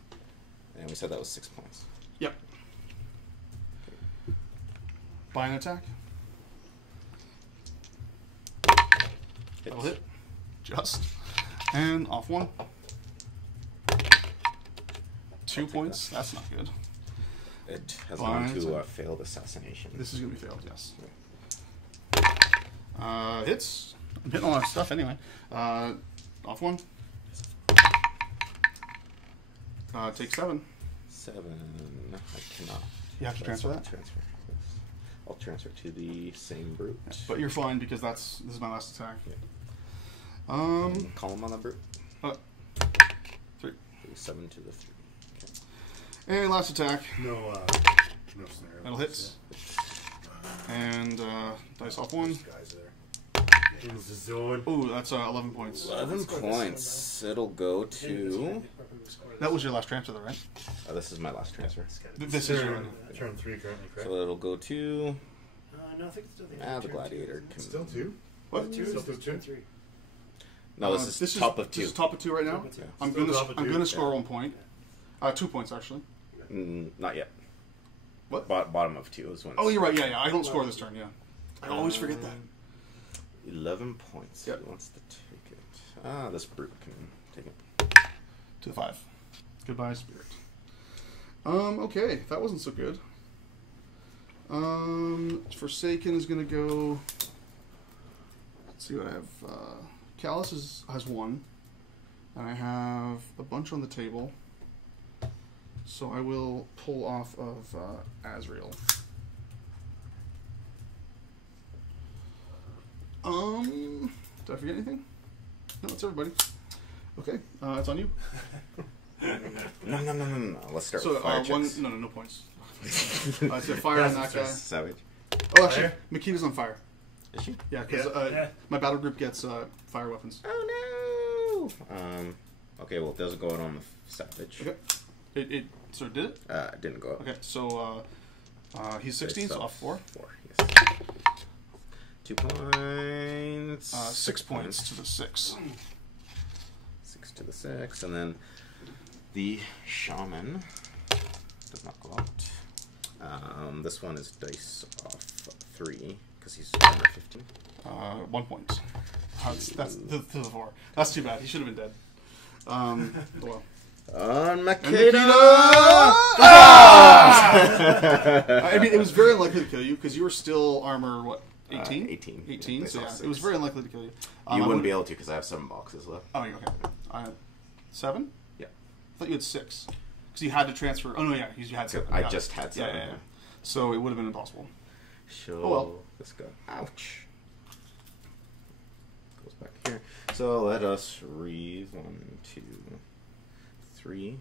And we said that was 6 points. Yep. Buy an attack. That'll hit. Just. And off 1. 2 points. That's not good. It has Fine. gone to failed assassination. This is going to be failed, yes. hits. I'm hitting a lot of stuff anyway. Off one. Take 7. 7. I cannot. You have to transfer that? Transfer. Yes. I'll transfer to the same brute. But you're fine because this is my last attack. Yeah. Call him on the brute. 3. 7 to the 3. Okay. And last attack. No snare. That'll hit. And dice off 1. Guys there. In the zone. Ooh, that's 11 points. 11 points. It'll go to. That was your last transfer, though, right? This is my last transfer. This is your turn 3 currently, correct? So it'll go to. No, I think it's still The Gladiator. Can... Still 2? What? Still 2? 3. No, this is top of 2. This is top of 2 right now. Yeah. I'm gonna score 1 point. 2 points actually. Not yet. What? Bottom of 2 is when. Oh, you're right. Yeah. I don't score this turn. Yeah. I always forget that. 11 points. Yep. He wants to take it. This brute can take it. To the 5. Goodbye, spirit. Okay, that wasn't so good. Forsaken is gonna go. Let's see what I have. Kallus has 1, and I have a bunch on the table. So I will pull off of Azreal. Did I forget anything? No, it's everybody. Okay, it's on you. No. Let's start So with fire one, checks. no points. So fire on that guy. Savage. Oh, actually, Makeda's on fire. Is she? Yeah, because my battle group gets fire weapons. Oh no! Okay, well, it doesn't go out on the savage. Okay. It so did it? It didn't go out. Okay, so he's 16, so off 4. 4, yes. 2 points. 6 points to the 6. 6 to the 6, and then the Shaman does not go out. This one is dice off 3 because he's armor 15. 1 point. That's to the 4. That's too bad. He should have been dead. Well. On Makeda3! I mean, it was very unlikely to kill you because you were still armor, what, 18? 18. 18, Yeah, so yeah, 6. it was very unlikely to kill you. You wouldn't be able to because I have 7 boxes left. Oh, okay. 7? Yeah. I thought you had 6. Because you had to transfer. Oh, no, yeah, you had 7. I just had 7. Yeah. So it would have been impossible. Show Oh, well. this guy. Ouch. Goes back here. So let us read 1, 2, 3,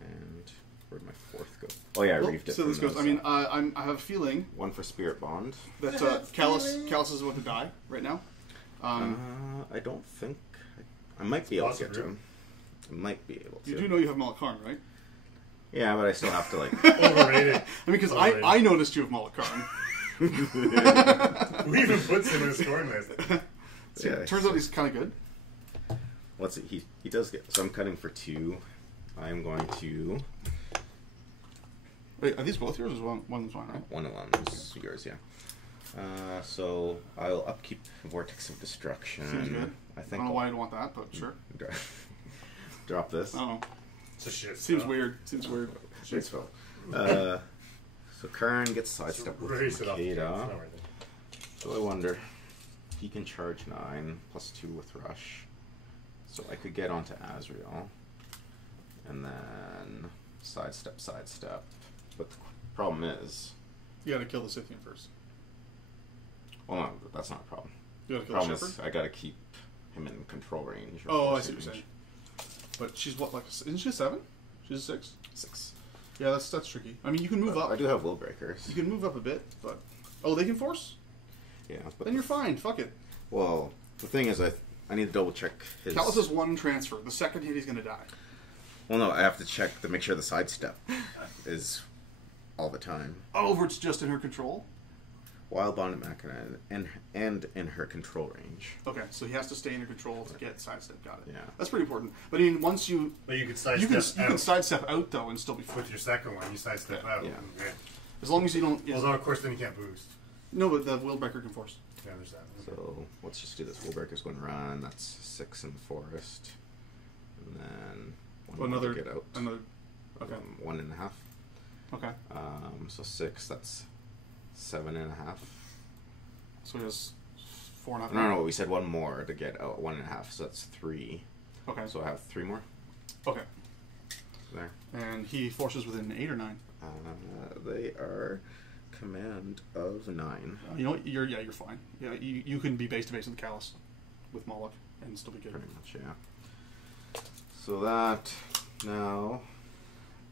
and where'd my 4th go? Oh yeah, I reeved it. So this goes. I mean, I have a feeling 1 for Spirit Bond. that Kallus is about to die right now. I don't think I might be able to get to him. I might be able to. You do know you have Molik, right? Yeah, but I still have to like. Overrated. I mean, because I noticed you have Molik. We even put him in a scoring list. See, yeah, turns out he's kind of good. What's it? He does get. So I'm cutting for 2. I'm going to. Wait, are these both yours or one's mine, right? One of them is yours, yeah. So I'll upkeep Vortex of Destruction. Seems good. I don't know why I'd want that, but sure. Drop this. I don't know. It's a shit. Seems weird. Seems weird. Shit spell. So Kern gets sidestepped with Makeda. So I wonder. He can charge 9 plus 2 with Rush. So I could get onto Azreal. And then sidestep. But the problem is. You gotta kill the Scythean first. Well, no, that's not a problem. You gotta The kill the problem is I gotta keep him in control range. Oh, I see what you're saying. But she's what, like, isn't she a 7? She's a 6? 6. Yeah, that's tricky. I mean, you can move up. I do have Willbreakers. You can move up a bit, but... Oh, they can force? Yeah. But Then you're fine. Fuck it. Well, the thing is, I need to double check his... Kallus has 1 transfer. The second hit, he's gonna die. Well, no, I have to check to make sure the sidestep is all the time. Oh, over it's just in her control? While bonded Makeda and in her control range. Okay, so he has to stay in her control to get sidestep. Got it. Yeah. That's pretty important. But I mean, once you... But you can You sidestep can sidestep out, though, and still be fine. with your second one. You sidestep out. Yeah. Okay. As long as you don't... Although, of course, then you can't boost. No, but the Willbreaker can force. Yeah, there's that. So let's just do this. Willbreaker's going to run. That's 6 in the forest. And then one more to get out. Another... Okay. 1.5. Okay. So 6, that's 7.5. So he has 4.5. No, we said one more to get 1.5, so that's 3. Okay. So I have 3 more. Okay. There. And he forces within 8 or 9. They are command of 9. You know what? You're fine. Yeah, you can be base to base with Kallus with Molik and still be good. Pretty much, yeah. So that now.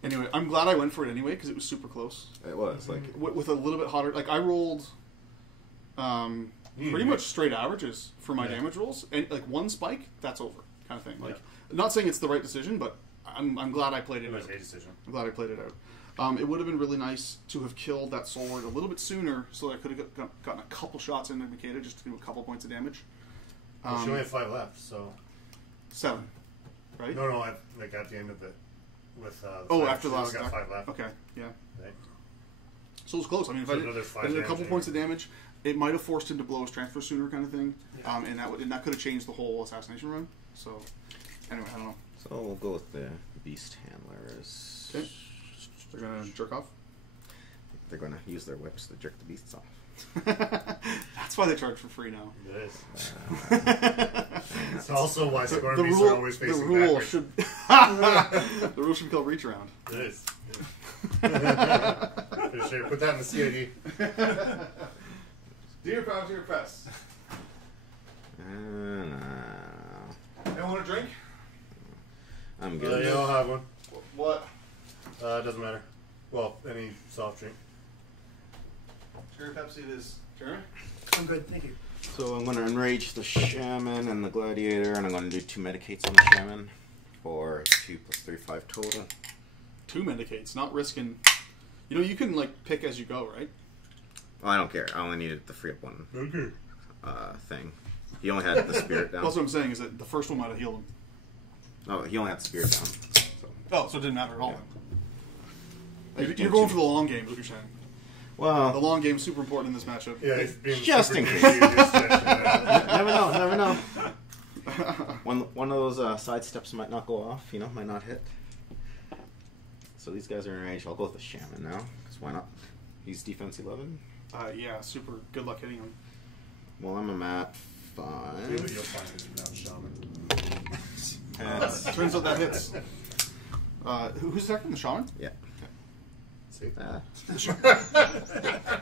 Anyway, I'm glad I went for it anyway because it was super close. It was like With a little bit hotter. Like I rolled pretty much straight averages for my damage rolls, and like one spike, that's over, kind of thing. Like, not saying it's the right decision, but I'm glad I played it. It was out. a decision. I'm glad I played it out. It would have been really nice to have killed that Soulward a little bit sooner, so that I could have gotten a couple shots into Makeda just to do a couple points of damage. Well, she only had 5 left, so 7, right? no, like at the end of it with. After the last. got 5 left. Okay, yeah. Right. So it was close. I mean, if So I another did, 5 I did a damage couple anyway. points of damage, it might have forced him to blow his transfer sooner, kind of thing. Yeah. And that could have changed the whole assassination run. So, anyway, I don't know. so. We'll go with the beast handlers. Okay. They're gonna jerk off. They're gonna use their whips to jerk the beasts off. That's why they charge for free now. It is. It's also why The Skorne beasts rule, are always the facing rule backwards. should the rule should be called reach around. It is. For sure. Put that in the CID. Do your power to your press. Anyone want a drink? I'm good. Yeah, I'll have one. What? It doesn't matter. Well, any soft drink. Cherry Pepsi it is. Jeremy? I'm good, thank you. So I'm going to enrage the Shaman and the Gladiator, and I'm going to do 2 medicates on the Shaman for 2 + 3, 5 total. 2 medicates, not risking. You know, you can like pick as you go, right? Well, I don't care. I only needed to free up 1 Okay. thing. He only had the spirit down. That's what I'm saying, is that the first one might have healed him. Oh, he only had the spirit down. So. Oh, so it didn't matter at all. Yeah. You're going for the long game, is what you're saying. The Well, long game's super important in this matchup. Yeah, he's being Just super in case. greedy this session. never know. One of those side steps might not go off, might not hit. So these guys are in range. I'll go with the Shaman now, because why not? He's defense 11. Yeah, super good luck hitting him. Well, I'm a mat 5. You'll find it's pronounced Shaman. And turns out that hits. Who's attacking? The Shaman? Yeah. See?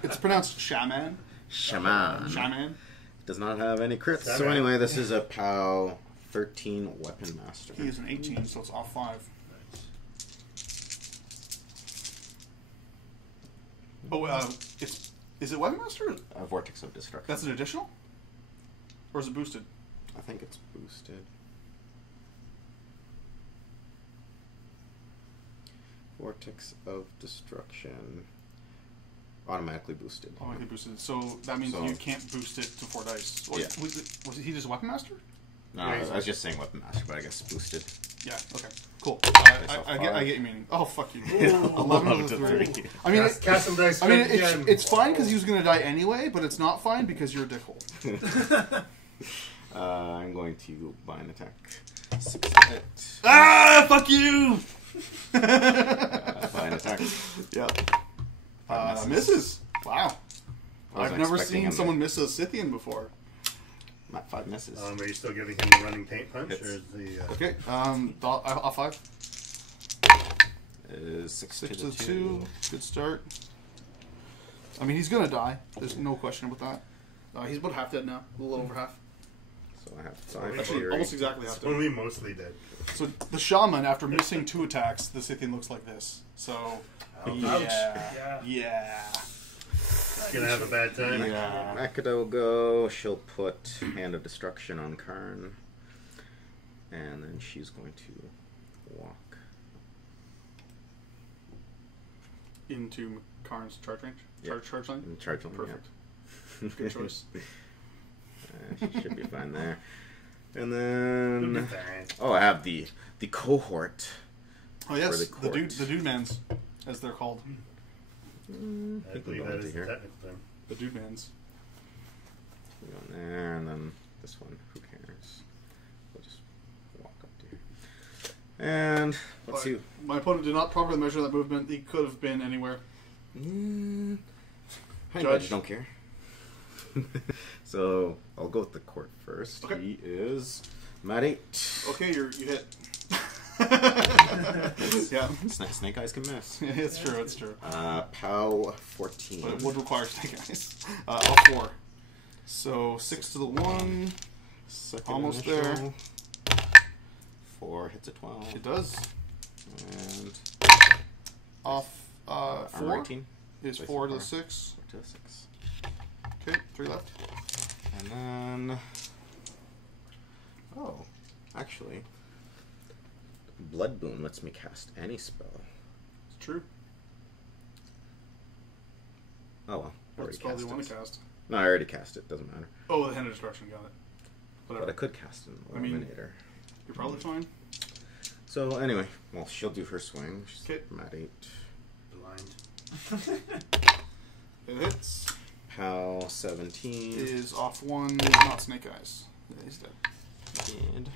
It's pronounced Shaman. Shaman. Shaman. Does not have any crits. So Shaman. anyway, this is a POW 13 Weapon Master. He is an 18, so it's off 5. Oh, is it Weapon Master? A Vortex of Destruction. That's an additional? Or is it boosted? I think it's boosted. Vortex of Destruction. Automatically boosted. Automatically boosted. So that means you can't boost it to 4 dice. Or Yeah. Was he just a Weapon Master? No, I was just saying Weapon Master, but I guess boosted. Yeah, okay. Cool. saw I 5. get your meaning. Oh, fuck you. 11 to to 3. 3. I mean, Kassem dice. it's fine because he was going to die anyway, but it's not fine because you're a dickhole. I'm going to bind attack. 6 hit. Ah, fuck you! Bind attack. Yeah. Misses. Misses. Wow. I wasn't I've never expecting seen him someone miss a Scythian before. Mat 5 misses. Are you still giving him the running paint punch? Hits. Or is the, Okay. Off 5. It is 6 6 to to 2. 2. Good start. I mean, he's going to die. There's no question about that. He's about half dead now. A little over half. So I have 5 Actually, fury. almost exactly half dead. Only mostly dead. So the Shaman, after missing 2 attacks, the Scythian looks like this. So, Ouch. yeah. Gonna have a bad time. Yeah. Makeda will go. She'll put Hand of Destruction on Karn. And then she's going to walk. Into Karn's charge range? Yeah. Charge line? And charge on. Perfect. Yeah. Good choice. She should be fine there. And It'll be then... fine. Oh, I have the cohort. Oh, yes. For the The dude mans, as they're called. I believe that is the technical term. The dude mans. Go in there, and then this one. Who cares? We'll just walk up to here. And let's see. My opponent did not properly measure that movement. He could have been anywhere. I Judge. don't care. So I'll go with the court first. Okay. He is Mat 8. Okay, you hit. Yeah. Snake Eyes can miss. Yeah, it's true, it's true. POW 14. But it would require Snake Eyes. All 4. So 6 to the 1. Second Almost initial. 4 hits a 12. It does. And Off armor 4 18. is Basic 4 to the power. 6. 4 to the 6. Okay, 3 left. And then... Oh, actually... Blood Boon lets me cast any spell. It's true. Oh well, I What already spell do cast you want it. to cast? No, I already cast it. Doesn't matter. Oh, the Hand of Destruction, got it. But Whatever. I could cast an I mean- Eliminator. You're probably fine. So anyway, well, she'll do her swing. She's 'Kay. Mat 8. Blind. It hits. POW 17. Is off 1, not Snake Eyes. Yeah, he's dead. And,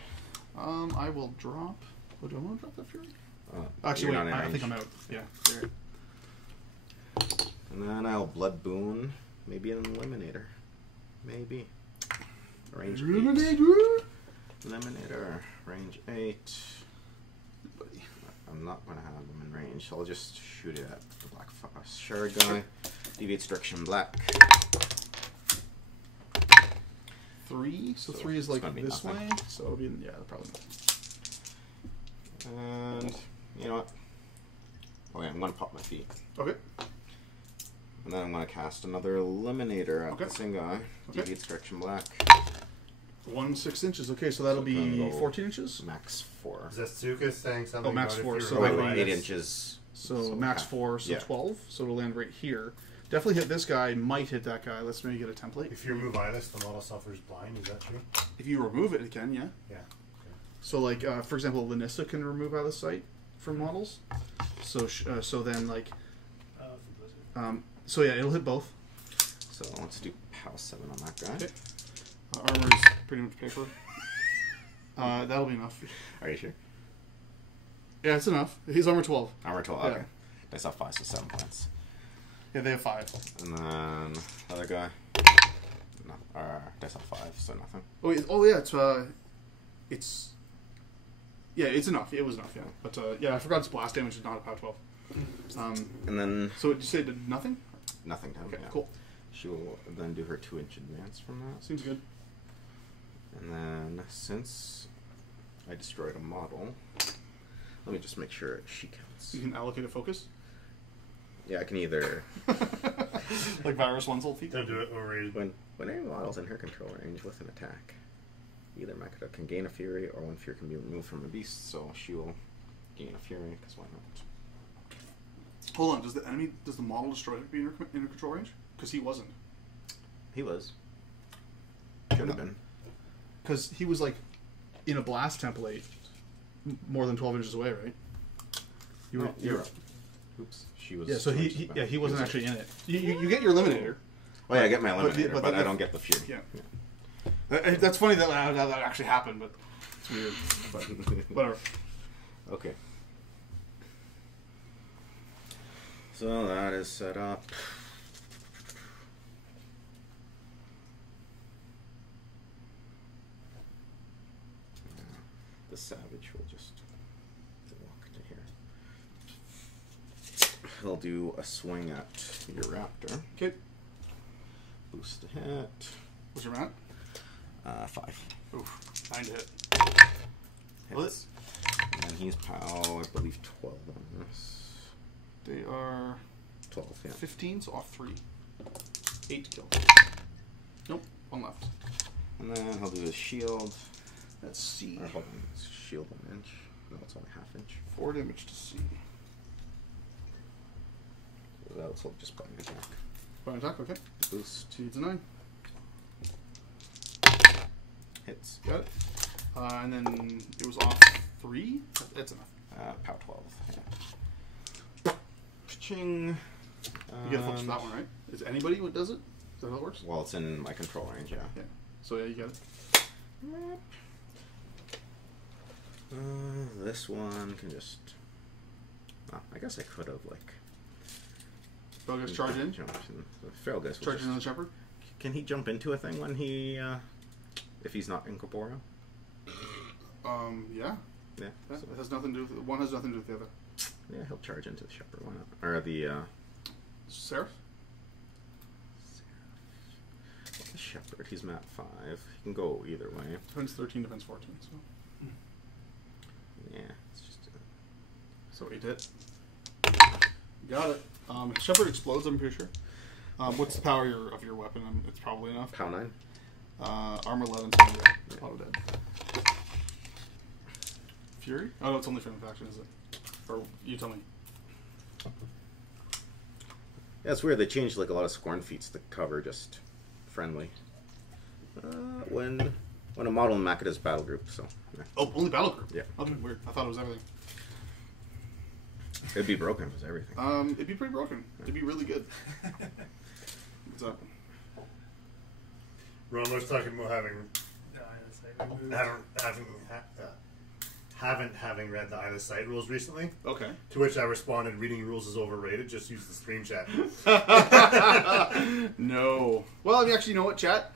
I will drop. Oh, do I want to drop that Fury? you're not in I range. think I'm out. Yeah. You're right. And then I'll Blood Boon. Maybe an Eliminator. Maybe. Range 8. Eliminator. Range 8. Buddy. I'm not going to have them in range. I'll just shoot it at the Black Frost Shard guy. Deviates direction black. 3. So So 3 is it's like gonna be this nothing. way. So it'll be yeah, probably. And you know what? Okay, I'm going to pop my feet. Okay. And then I'm going to cast another Eliminator at Okay. the same guy. Okay. Deviates direction black. 1 6 inches. Okay, so that'll So it's be gonna go 14 inches. Max 4. Is that Suka saying something? Oh, max about 4, if so you're Oh, that blind? way- 8 inches. So max half. 4, so Yeah. 12. So it'll land right here. Definitely hit this guy. Might hit that guy. Let's maybe get a template. If you remove eyeless, the model suffers blind. Is that true? If you remove it, it can. Yeah. Yeah. So like for example, Lanissa can remove out of sight from models. So so then like For Blizzard. so yeah, it'll hit both. So let's do POW 7 on that guy. Okay. Armor is pretty much paper. That'll be enough. Are you sure? Yeah, it's enough. He's armor 12. Armor 12. Yeah. Okay. Dice off 5, so 7 points. Yeah, they have 5. And then other guy. No. Dice off 5, so nothing. Oh yeah, it's yeah, it's enough. It was enough. Yeah, but yeah, I forgot its blast damage is not a POW 12. And then So did you say it did nothing? nothing to him. Okay, Yeah. cool. She will then do her 2-inch advance from that. Seems good. And then since I destroyed a model, let me just make sure she counts. You can allocate a focus. Yeah, I can either Like Virus 1's old feet. Don't do it overrated. when any model's in her control range with an attack, either Makeda can gain a fury or one fury can be removed from a beast, so she will gain a fury because why not? Hold on, does the model destroyer be in her control range? Because he wasn't. He was. Should have been. Because he was like in a blast template more than 12 inches away, right? You were, You're right. Oops. She was. Yeah, so 2 he inches back. wasn't was actually in it. You get your eliminator. Oh yeah, I get my But the- eliminator, but but, the- I don't get the fury. Yeah. That's funny that actually happened, but it's weird. But whatever. Okay. So that is set up. The savage will just walk to here. He'll do a swing at your raptor. Okay. Boost to hit. What's your mat? 5. Oof. 9 to hit. Hits. And then he's POW, I believe 12 on this. They are 12, yeah. 15, so off 3. 8 to kill. Nope. 1 left. And then he'll do his shield. Let's see. Or hold on, it's shield 1 inch. No, it's only ½ inch. 4 damage to C. So that's all just button attack. Button attack, okay. Boost. 2 to 9. Hits. Got it. And then it was off 3. That's enough. POW 12. Yeah. Ching. You get a flip to that one, right? Is anybody who does it? Is that how it works? Well, it's in my control range, yeah. Yeah. So yeah, you get it. This one can just. Oh, I guess I could have like. Feralgeist charge in. Jumped in. The Feralgeist will Charge in on the just shepherd. Can he jump into a thing when he, if he's not incorporeal? Yeah. Yeah. It has nothing to do with one. Has nothing to do with the other. Yeah, he'll charge into the shepherd. Why not? Or the Seraph. The shepherd. He's map 5. He can go either way. Defense 13, defense 14. So. Yeah. It's just. So 8 hit. Got it. Shepherd explodes. I'm pretty sure. What's the power of your weapon? It's probably enough. Power 9. Armor 11. So yeah, it's auto dead. Fury? Oh no, it's only friendly faction, is it? Or you tell me. Yeah, it's weird. They changed like a lot of Skorne feats to cover just friendly. When a model in Makeda's battle group, so. Yeah. Oh, only battle group. Yeah. Okay, weird. I thought it was everything. It'd be broken if it was everything. It'd be pretty broken. It'd be really good. What's up? Ron was talking about having read the Eye of Sight rules recently. Okay. To which I responded, reading rules is overrated. Just use the stream chat. No. Well, I mean, actually, you know what? Chat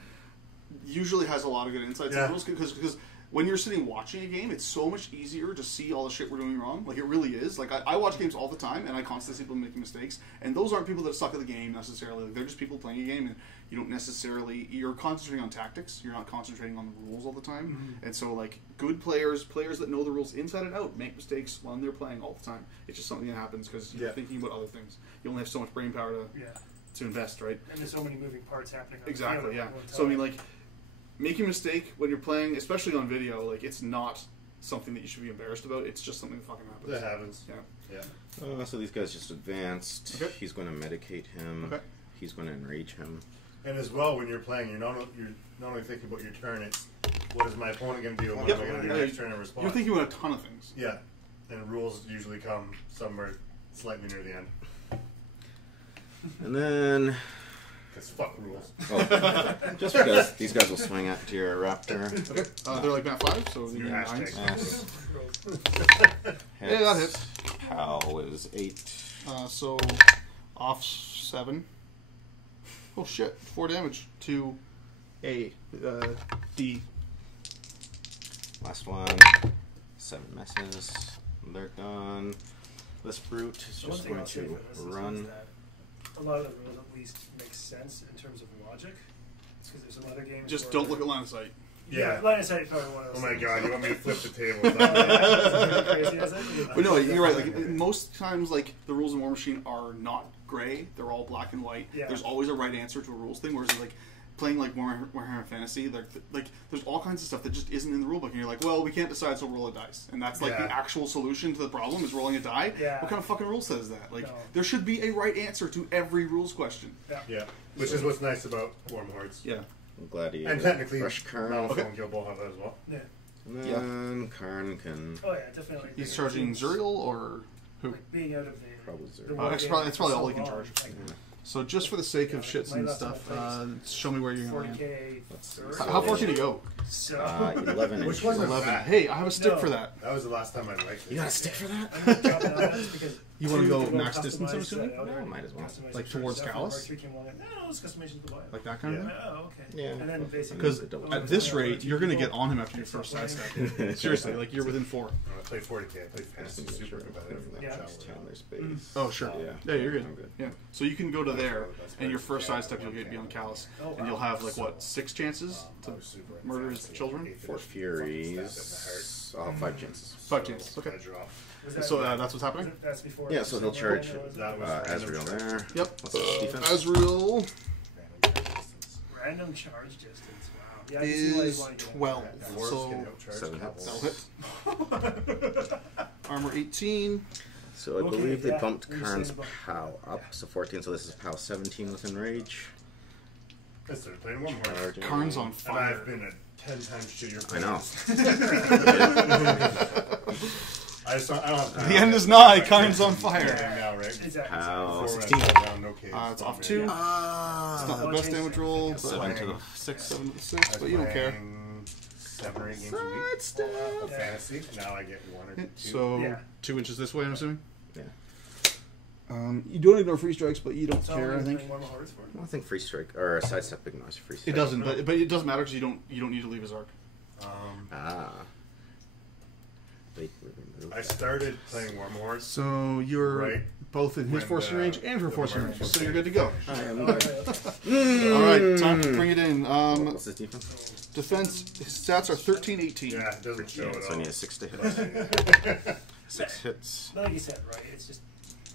usually has a lot of good insights Yeah. on rules because when you're sitting watching a game, it's so much easier to see all the shit we're doing wrong. Like, it really is. Like, I watch games all the time, and I constantly see people making mistakes. And those aren't people that suck at the game, necessarily. Like, they're just people playing a game, and you don't necessarily... You're concentrating on tactics. You're not concentrating on the rules all the time. Mm-hmm. And so, like, good players that know the rules inside and out, make mistakes when they're playing all the time. It's just something that happens because you're thinking about other things. You only have so much brain power to invest, right? And there's so many moving parts happening. On Exactly, the yeah. field at one So, I mean, time. like... Making a mistake when you're playing, especially on video, like, it's not something that you should be embarrassed about. It's just something that fucking happens. That happens. Yeah. Yeah. So these guys just advanced. Okay. He's going to medicate him. Okay. He's going to enrage him. And as well, when you're playing, you're not only thinking about your turn. It's what is my opponent going to do? And what Yep. am I going to do next turn in response? You're thinking about a ton of things. Yeah. And rules usually come somewhere slightly near the end. And then... Because fuck rules. Oh, just because these guys will swing at your Raptor. Okay. They're like map 5, so New you need hashtag. 9s. Yes. Yeah, that hits. How is 8? So, off 7. Oh shit, 4 damage to A. D. Last one. 7 misses. They're done. This brute is The one just thing going I'll say to for this is run. that a lot of the rules at least make sense in terms of logic. It's because there's some other games. Just where don't look at line of sight. Yeah. Line of sight is probably one of Oh those my things. god, you want me to flip the table? Crazy, is it? But no, you're right. Like, most times, like, the rules in Warmachine are not gray. They're all black and white. Yeah. There's always a right answer to a rules thing, whereas, like, playing, like, Warhammer Fantasy, like, there's all kinds of stuff that just isn't in the rulebook, and you're like, well, we can't decide, so roll a dice. And that's, like, Yeah. the actual solution to the problem is rolling a die. Yeah. What kind of fucking rule says that? Like, No. there should be a right answer to every rules question. Yeah. Which is what's nice about Warm Hordes. Yeah. Gladiator. And technically, Fresh Karn. Malifaux Okay. and Guild Ball have that as well. Yeah. And then Karn can Oh yeah, definitely. He's charging Zuriel or who? Like being out of the. Probably the Zuriel. war It's game probably for all so he can long, charge. like, So just for the sake of Yeah, shits my and last stuff, one show me where you're going to land. 40k. Let's see. third. How far can you go? So. 11 Which inches. wasn't 11. bad. Hey, I have a stick No. for that. That was the last time I liked it. You got a stick for that? I'm not dropping on that because You wanna to go go max distance, I'm customize assuming? that outer Yeah, might as well. customization Like for towards stuff, Kallus2? Part 3 came along and, no, it's customization to the bio. Like that kind of Yeah. thing? Oh, okay. Yeah. And then basically. Because Because at this rate, you're going to get on him after your first side step. Seriously, like you're within 4. No, I played 40k. I played Fantasy Super competitive. Yeah. Just 10 their space. Oh, sure. Yeah. Yeah, you're good. I'm good. Yeah. So you can go to there, and your first side step you'll get be on Kallus. Oh, And you'll wow. have, like, what, 6 chances to murder his children? For Furies, I'll have 5 chances. 5 chances, okay. Was that- So that's what's happening? That's before. Yeah, so he'll charge That was Azreal there. Yep. What's his defense? Azreal Random charge distance. Wow. Yeah, I can see why is you'd want to get 12. that. So 7 hits. that'll hit. Armor 18. So I Okay, believe they yeah, bumped we were Karn's saying about- POW up, so 14, so this is POW 17 with Enrage. I started playing one more. Charging. Karn's on And fire. I've been a 10 times shittier I know. I don't have time. The end is nigh. Karn's on fire. Now, right? Exactly. POW Before 16. I fall down, okay, It's off not 2. bad. It's not the best damage roll. But 7 to the 6, 7 to the I 6, was but you don't care. playing 7 or 8 games a week Sidestep. of fantasy. Now I get 1 or 2. So Yeah. 2 inches this way, I'm assuming. Yeah. You don't ignore free strikes, but you don't So care. I think One more hordes for it? I don't think free strike or sidestep ignores free strike. it doesn't, but it doesn't matter because you don't need to leave his arc. Wait, remove I that. started playing Warmachine. So you're Right. both in his When, forcing range and her the forcing market range, so was you're good to go. I am Oh, good. okay. All right, time to bring it in. What's his defense? Defense stats are 13-18. Yeah, it doesn't show Yeah, it so I all. need a 6 to hit. 6 hits. Like you said, right? It's just.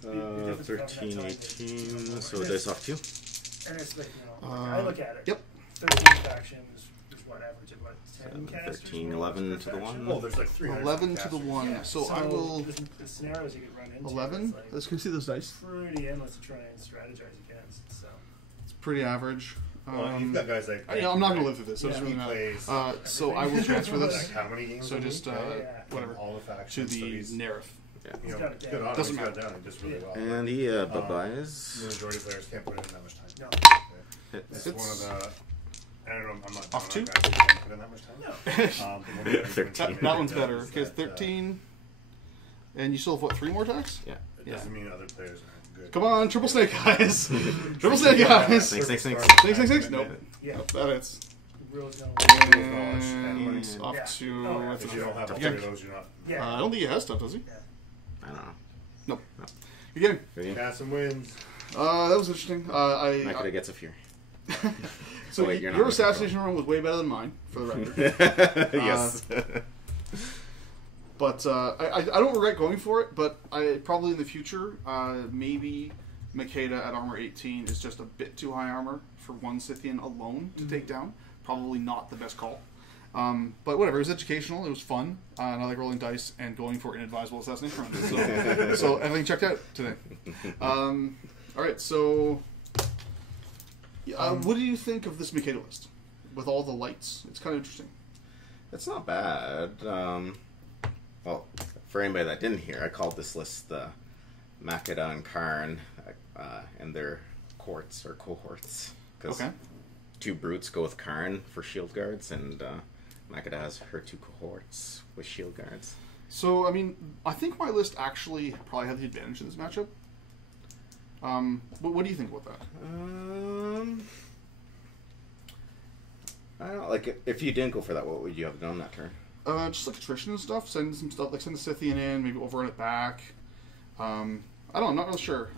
the difference between 13, that time 18. is- So dice off 2. And it's like, I look at it. Yep. 13 factions is what average of what? 10 casters? 13, more 11 per to the faction? 1. Oh, there's like 300. 11 to the casters. 1. Yeah, So I will. The scenarios you could run into. 11. Is like Let's go see those dice. pretty endless to try and strategize against. So. It's pretty average. Well, you've got guys like. I'm not going to live through this, so it Yeah. doesn't really He matter. plays So I will transfer like this. how many games? So a just week? Yeah. whatever All the to factions. so the he's, Neraph. you He's know, got it down. good on him. Doesn't He's got matter. it down. He just really well. And he bye-byes. The majority of players can't put in that much time. No. It's Hits. one of the. I don't know. I'm not. Off I'm two? not guys who can't put in that much time. No. But one of the things 13. That one's does better. is Okay, it's that, 13. And you still have, what, 3 more attacks? Yeah. It doesn't mean other players aren't good. Come on, triple snake, guys. Triple snake, guys. Snake, snake, snake. Snake, snake, snake. Nope. Yeah. Nope, that hits. Rules no. And Yeah. off Yeah. to. Oh, what's If it? you don't have all Again. three of those, you're not. Yeah. I don't think he has stuff, does he? Yeah. I don't know. Nope. You're getting. Good game. Kassem wins. That was interesting. Makeda gets a fear. So Oh, wait, you're not your in control. assassination run was way better than mine, for the record. Yes. But I don't regret going for it. But I probably in the future, maybe Makeda at armor 18 is just a bit too high armor for one Scythian alone to take down. Probably not the best call. But whatever, it was educational. It was fun. And I like rolling dice and going for inadvisable assassination runs. So everything checked out today. All right, so what do you think of this Makeda list with all the lights? It's kind of interesting. It's not bad. Well, for anybody that didn't hear, I called this list the Makeda and Karn and their cohorts or cohorts. Because Okay. 2 brutes go with Karn for shield guards, and Makeda has her 2 cohorts with shield guards. So, I mean, I think my list actually probably had the advantage in this matchup. What do you think about that? I don't know, like, if you didn't go for that, what would you have done that turn? Just like attrition and stuff. Send some stuff, like send the Scythian in, maybe overrun it back. I don't know, I'm not really sure.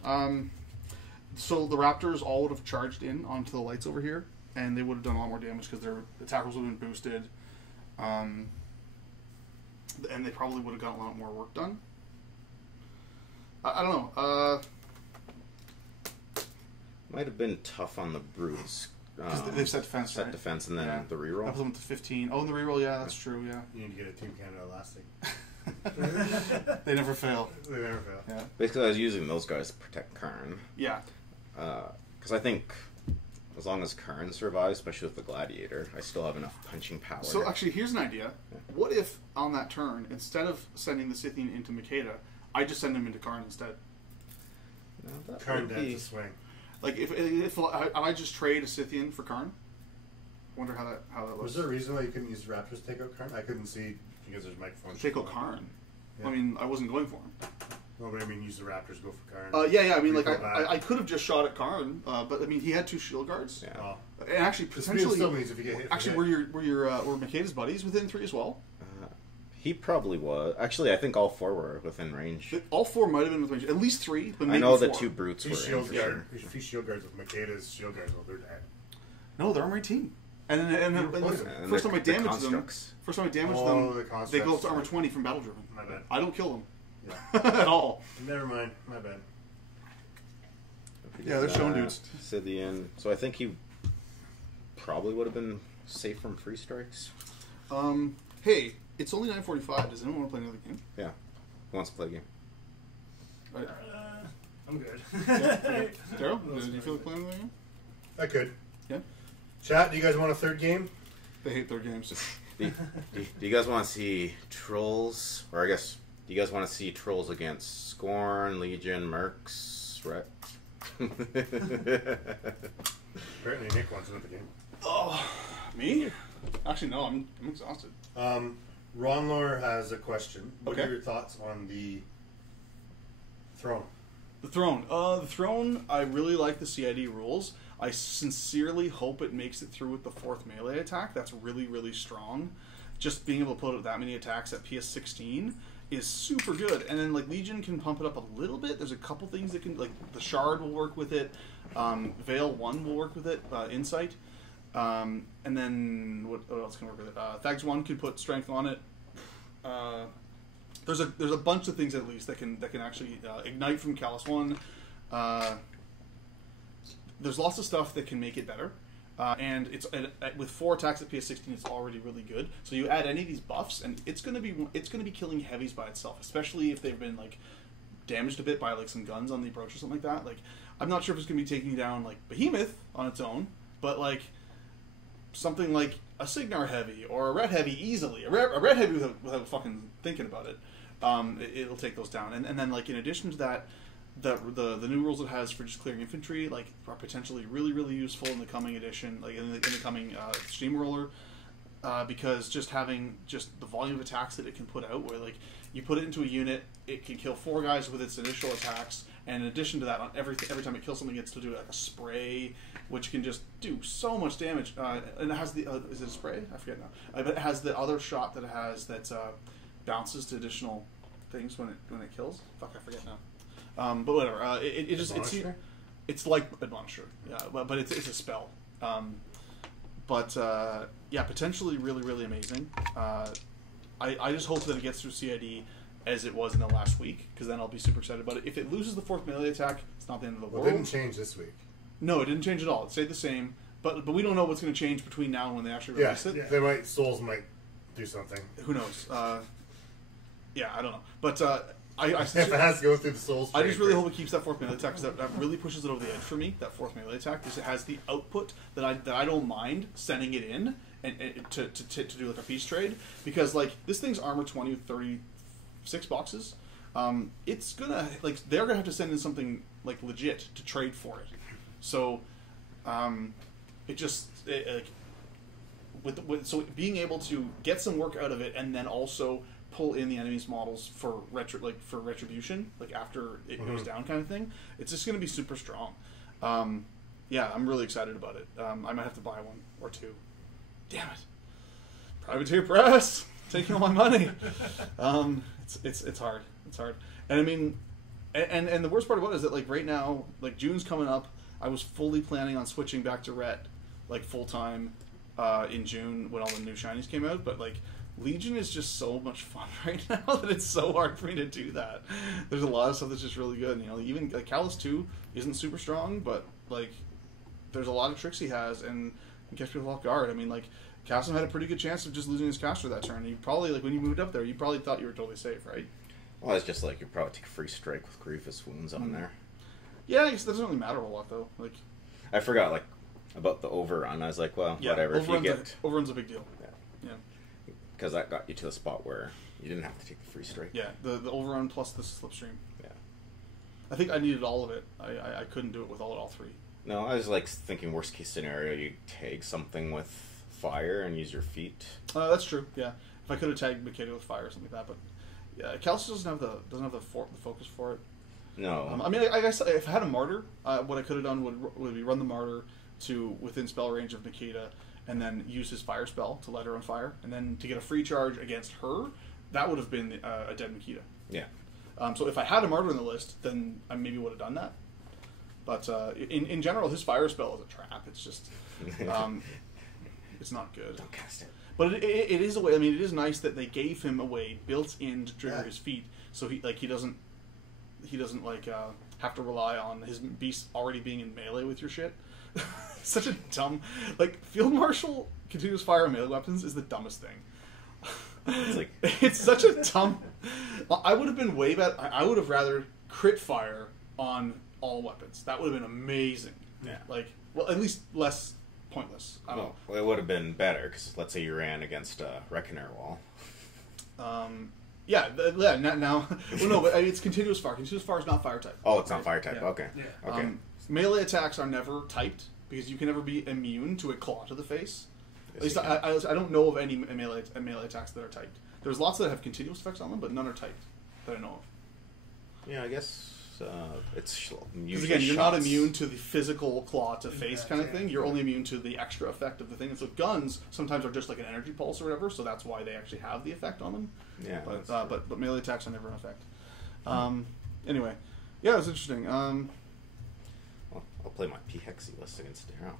So the Raptors all would have charged in onto the lights over here, and they would have done a lot more damage because their attackers would have been boosted. And they probably would have gotten a lot more work done. I don't know. Might have been tough on the brutes. Because they've set defense, Set right? defense and then Yeah. the I reroll. put them to 15. Oh, and the reroll, yeah, that's true, yeah. You need to get a Team Canada elastic. They never fail. They never fail. Yeah. Basically, I was using those guys to protect Karn. Yeah. Because I think as long as Karn survives, especially with the Gladiator, I still have enough punching power. So actually, here's an idea. What if on that turn, instead of sending the Scythian into Makeda, I just send him into Karn instead? No, that Karn would dance be- a swing. Like if I just trade a Scythian for Karn. I wonder how that looks. Was there a reason why you couldn't use Raptors to take out Karn? I couldn't see because there's microphones. Take out Karn. Yeah. I mean, I wasn't going for him. No, but I mean, use the Raptors, go for Karn. Yeah. I mean, You like go back. I could have just shot at Karn, but I mean, he had 2 shield guards, Yeah. Oh. and actually The speed potentially. still means if you get hit. Actually, were Makeda's buddies within 3 as well? He probably was. Actually, I think all 4 were within range. All 4 might have been with range. At least 3, but maybe I know 4. the 2 brutes If were he in shield for guard, sure. if he shield guards with Makeda's shield guards, well, they're dead. No, they're armor 18. And You're the poison. And first time I the damage them, constructs. first time I damage Oh, them, the they constructs. go up to armor 20 from battle driven. My bad. I don't kill them Yeah. at all. Never mind. My bad. Yeah, they're shown dudes. Scythian. So I think he probably would have been safe from free strikes. Hey, it's only 9:45. Does anyone want to play another game? Yeah. Who wants to play a game? Right. I'm good. Daryl, do you feel like playing another game? I could. Yeah. Chat, do you guys want a third game? They hate their games. Do you guys want to see trolls? Or I guess, do you guys want to see trolls against Skorne, Legion, Mercs, right? Apparently, Nick wants another game. Oh, me? Actually, no. I'm exhausted. Ronlor has a question. What Okay. are your thoughts on the throne? The Throne, I really like the CID rules. I sincerely hope it makes it through with the 4th melee attack. That's really, really strong. Just being able to put out that many attacks at PS16 is super good. And then, like, Legion can pump it up a little bit. There's a couple things that can, like, the Shard will work with it. Veil 1 will work with it. Insight. And then, what else can work with it? Thags 1 can put Strength on it. There's a bunch of things at least that can actually ignite from Kallus2. There's lots of stuff that can make it better, and it's with 4 attacks at PS16, it's already really good. So you add any of these buffs, and it's gonna be killing heavies by itself, especially if they've been like damaged a bit by like some guns on the approach or something like that. Like, I'm not sure if it's gonna be taking down like Behemoth on its own, but like something like a Signar heavy or a red heavy easily, a red heavy without fucking thinking about it. It'll take those down, and then like in addition to that, the new rules it has for just clearing infantry like are potentially really, really useful in the coming edition, like in the coming Steamroller, because just having just the volume of attacks that it can put out, where like you put it into a unit, it can kill 4 guys with its initial attacks, and in addition to that, on every time it kills something, it gets to do like a spray, which can just do so much damage. And it has the is it a spray? I forget now. But it has the other shot that it has that bounces to additional things when it kills. Fuck, I forget now. But whatever. It's like Admonisher, yeah, but it's a spell. Yeah, potentially really, really amazing. I just hope that it gets through CID as it was in the last week, because then I'll be super excited about it. If it loses the 4th melee attack, it's not the end of the world. It didn't change this week. No, it didn't change at all. It stayed the same. But we don't know what's going to change between now and when they actually release it. Yeah. Souls might do something. Who knows? Yeah, I don't know. But if it has to go through the Souls, I just really hope it keeps that 4th melee attack, because that really pushes it over the edge for me. That 4th melee attack, because it has the output that I don't mind sending it in and to do like a peace trade, because like this thing's armor 20 with 36 boxes. It's gonna they're gonna have to send in something like legit to trade for it. So so being able to get some work out of it and then also pull in the enemy's models for retribution, like after it goes down, kind of thing. It's just going to be super strong. Yeah, I'm really excited about it. I might have to buy 1 or 2. Damn it, Privateer Press taking all my money. It's hard. It's hard. And I mean, and the worst part about it is that like right now, like June's coming up. I was fully planning on switching back to Ret like full time in June when all the new shinies came out, but like Legion is just so much fun right now that it's so hard for me to do that. There's a lot of stuff that's just really good. You know, even like Kallus2 isn't super strong, but like there's a lot of tricks he has and he catch people off guard. I mean, like Kassem had a pretty good chance of just losing his caster that turn. You probably, like when you moved up there, you probably thought you were totally safe, right? Well, it's just like you probably take a free strike with Grievous Wounds on there. Yeah, I guess that doesn't really matter a lot though. Like, I forgot like about the overrun. I was like, well, whatever. If you get overrun's a big deal. Yeah. Because that got you to the spot where you didn't have to take the free strike. Yeah, the overrun plus the slipstream. Yeah. I think I needed all of it. I couldn't do it with all 3. No, I was like thinking worst case scenario, you tag something with fire and use your feet. That's true. Yeah, if I could have tagged Makeda with fire or something like that, but yeah, Kallus doesn't have the focus for it. No. I mean, I guess if I had a martyr, what I could have done would be run the martyr to within spell range of Makeda, and then use his fire spell to light her on fire, and then to get a free charge against her, that would have been a dead Makeda. Yeah. So if I had a martyr on the list, then I maybe would have done that. But in general, his fire spell is a trap. It's just, it's not good. Don't cast it. But it is a way. I mean, it is nice that they gave him a way built in to trigger his feet, so he doesn't have to rely on his beast already being in melee with your shit. Such a dumb, Field Marshal continuous fire on melee weapons is the dumbest thing. It's like it's such a dumb. I would have been way better. I would have rather crit fire on all weapons. That would have been amazing. Yeah. Well, at least less pointless. Well, it would have been better because let's say you ran against a Reckoner wall. Yeah. Now. Well, no, but it's continuous fire. Continuous fire is not fire type. Oh, it's not fire type. Yeah. Okay. Yeah. Okay. Melee attacks are never typed because you can never be immune to a claw to the face. At least I don't know of any melee attacks that are typed. There's lots that have continuous effects on them, but none are typed that I know of. Yeah, I guess It's Because usually again, you're not shots. immune to the physical claw to face kind of Exactly. thing. You're only immune to the extra effect of the thing. And so guns sometimes are just like an energy pulse or whatever. So that's why they actually have the effect on them. Yeah, But that's true. but melee attacks are never an effect. Anyway, yeah, it's interesting. Well, I'll play my P Hexy list against Darrow.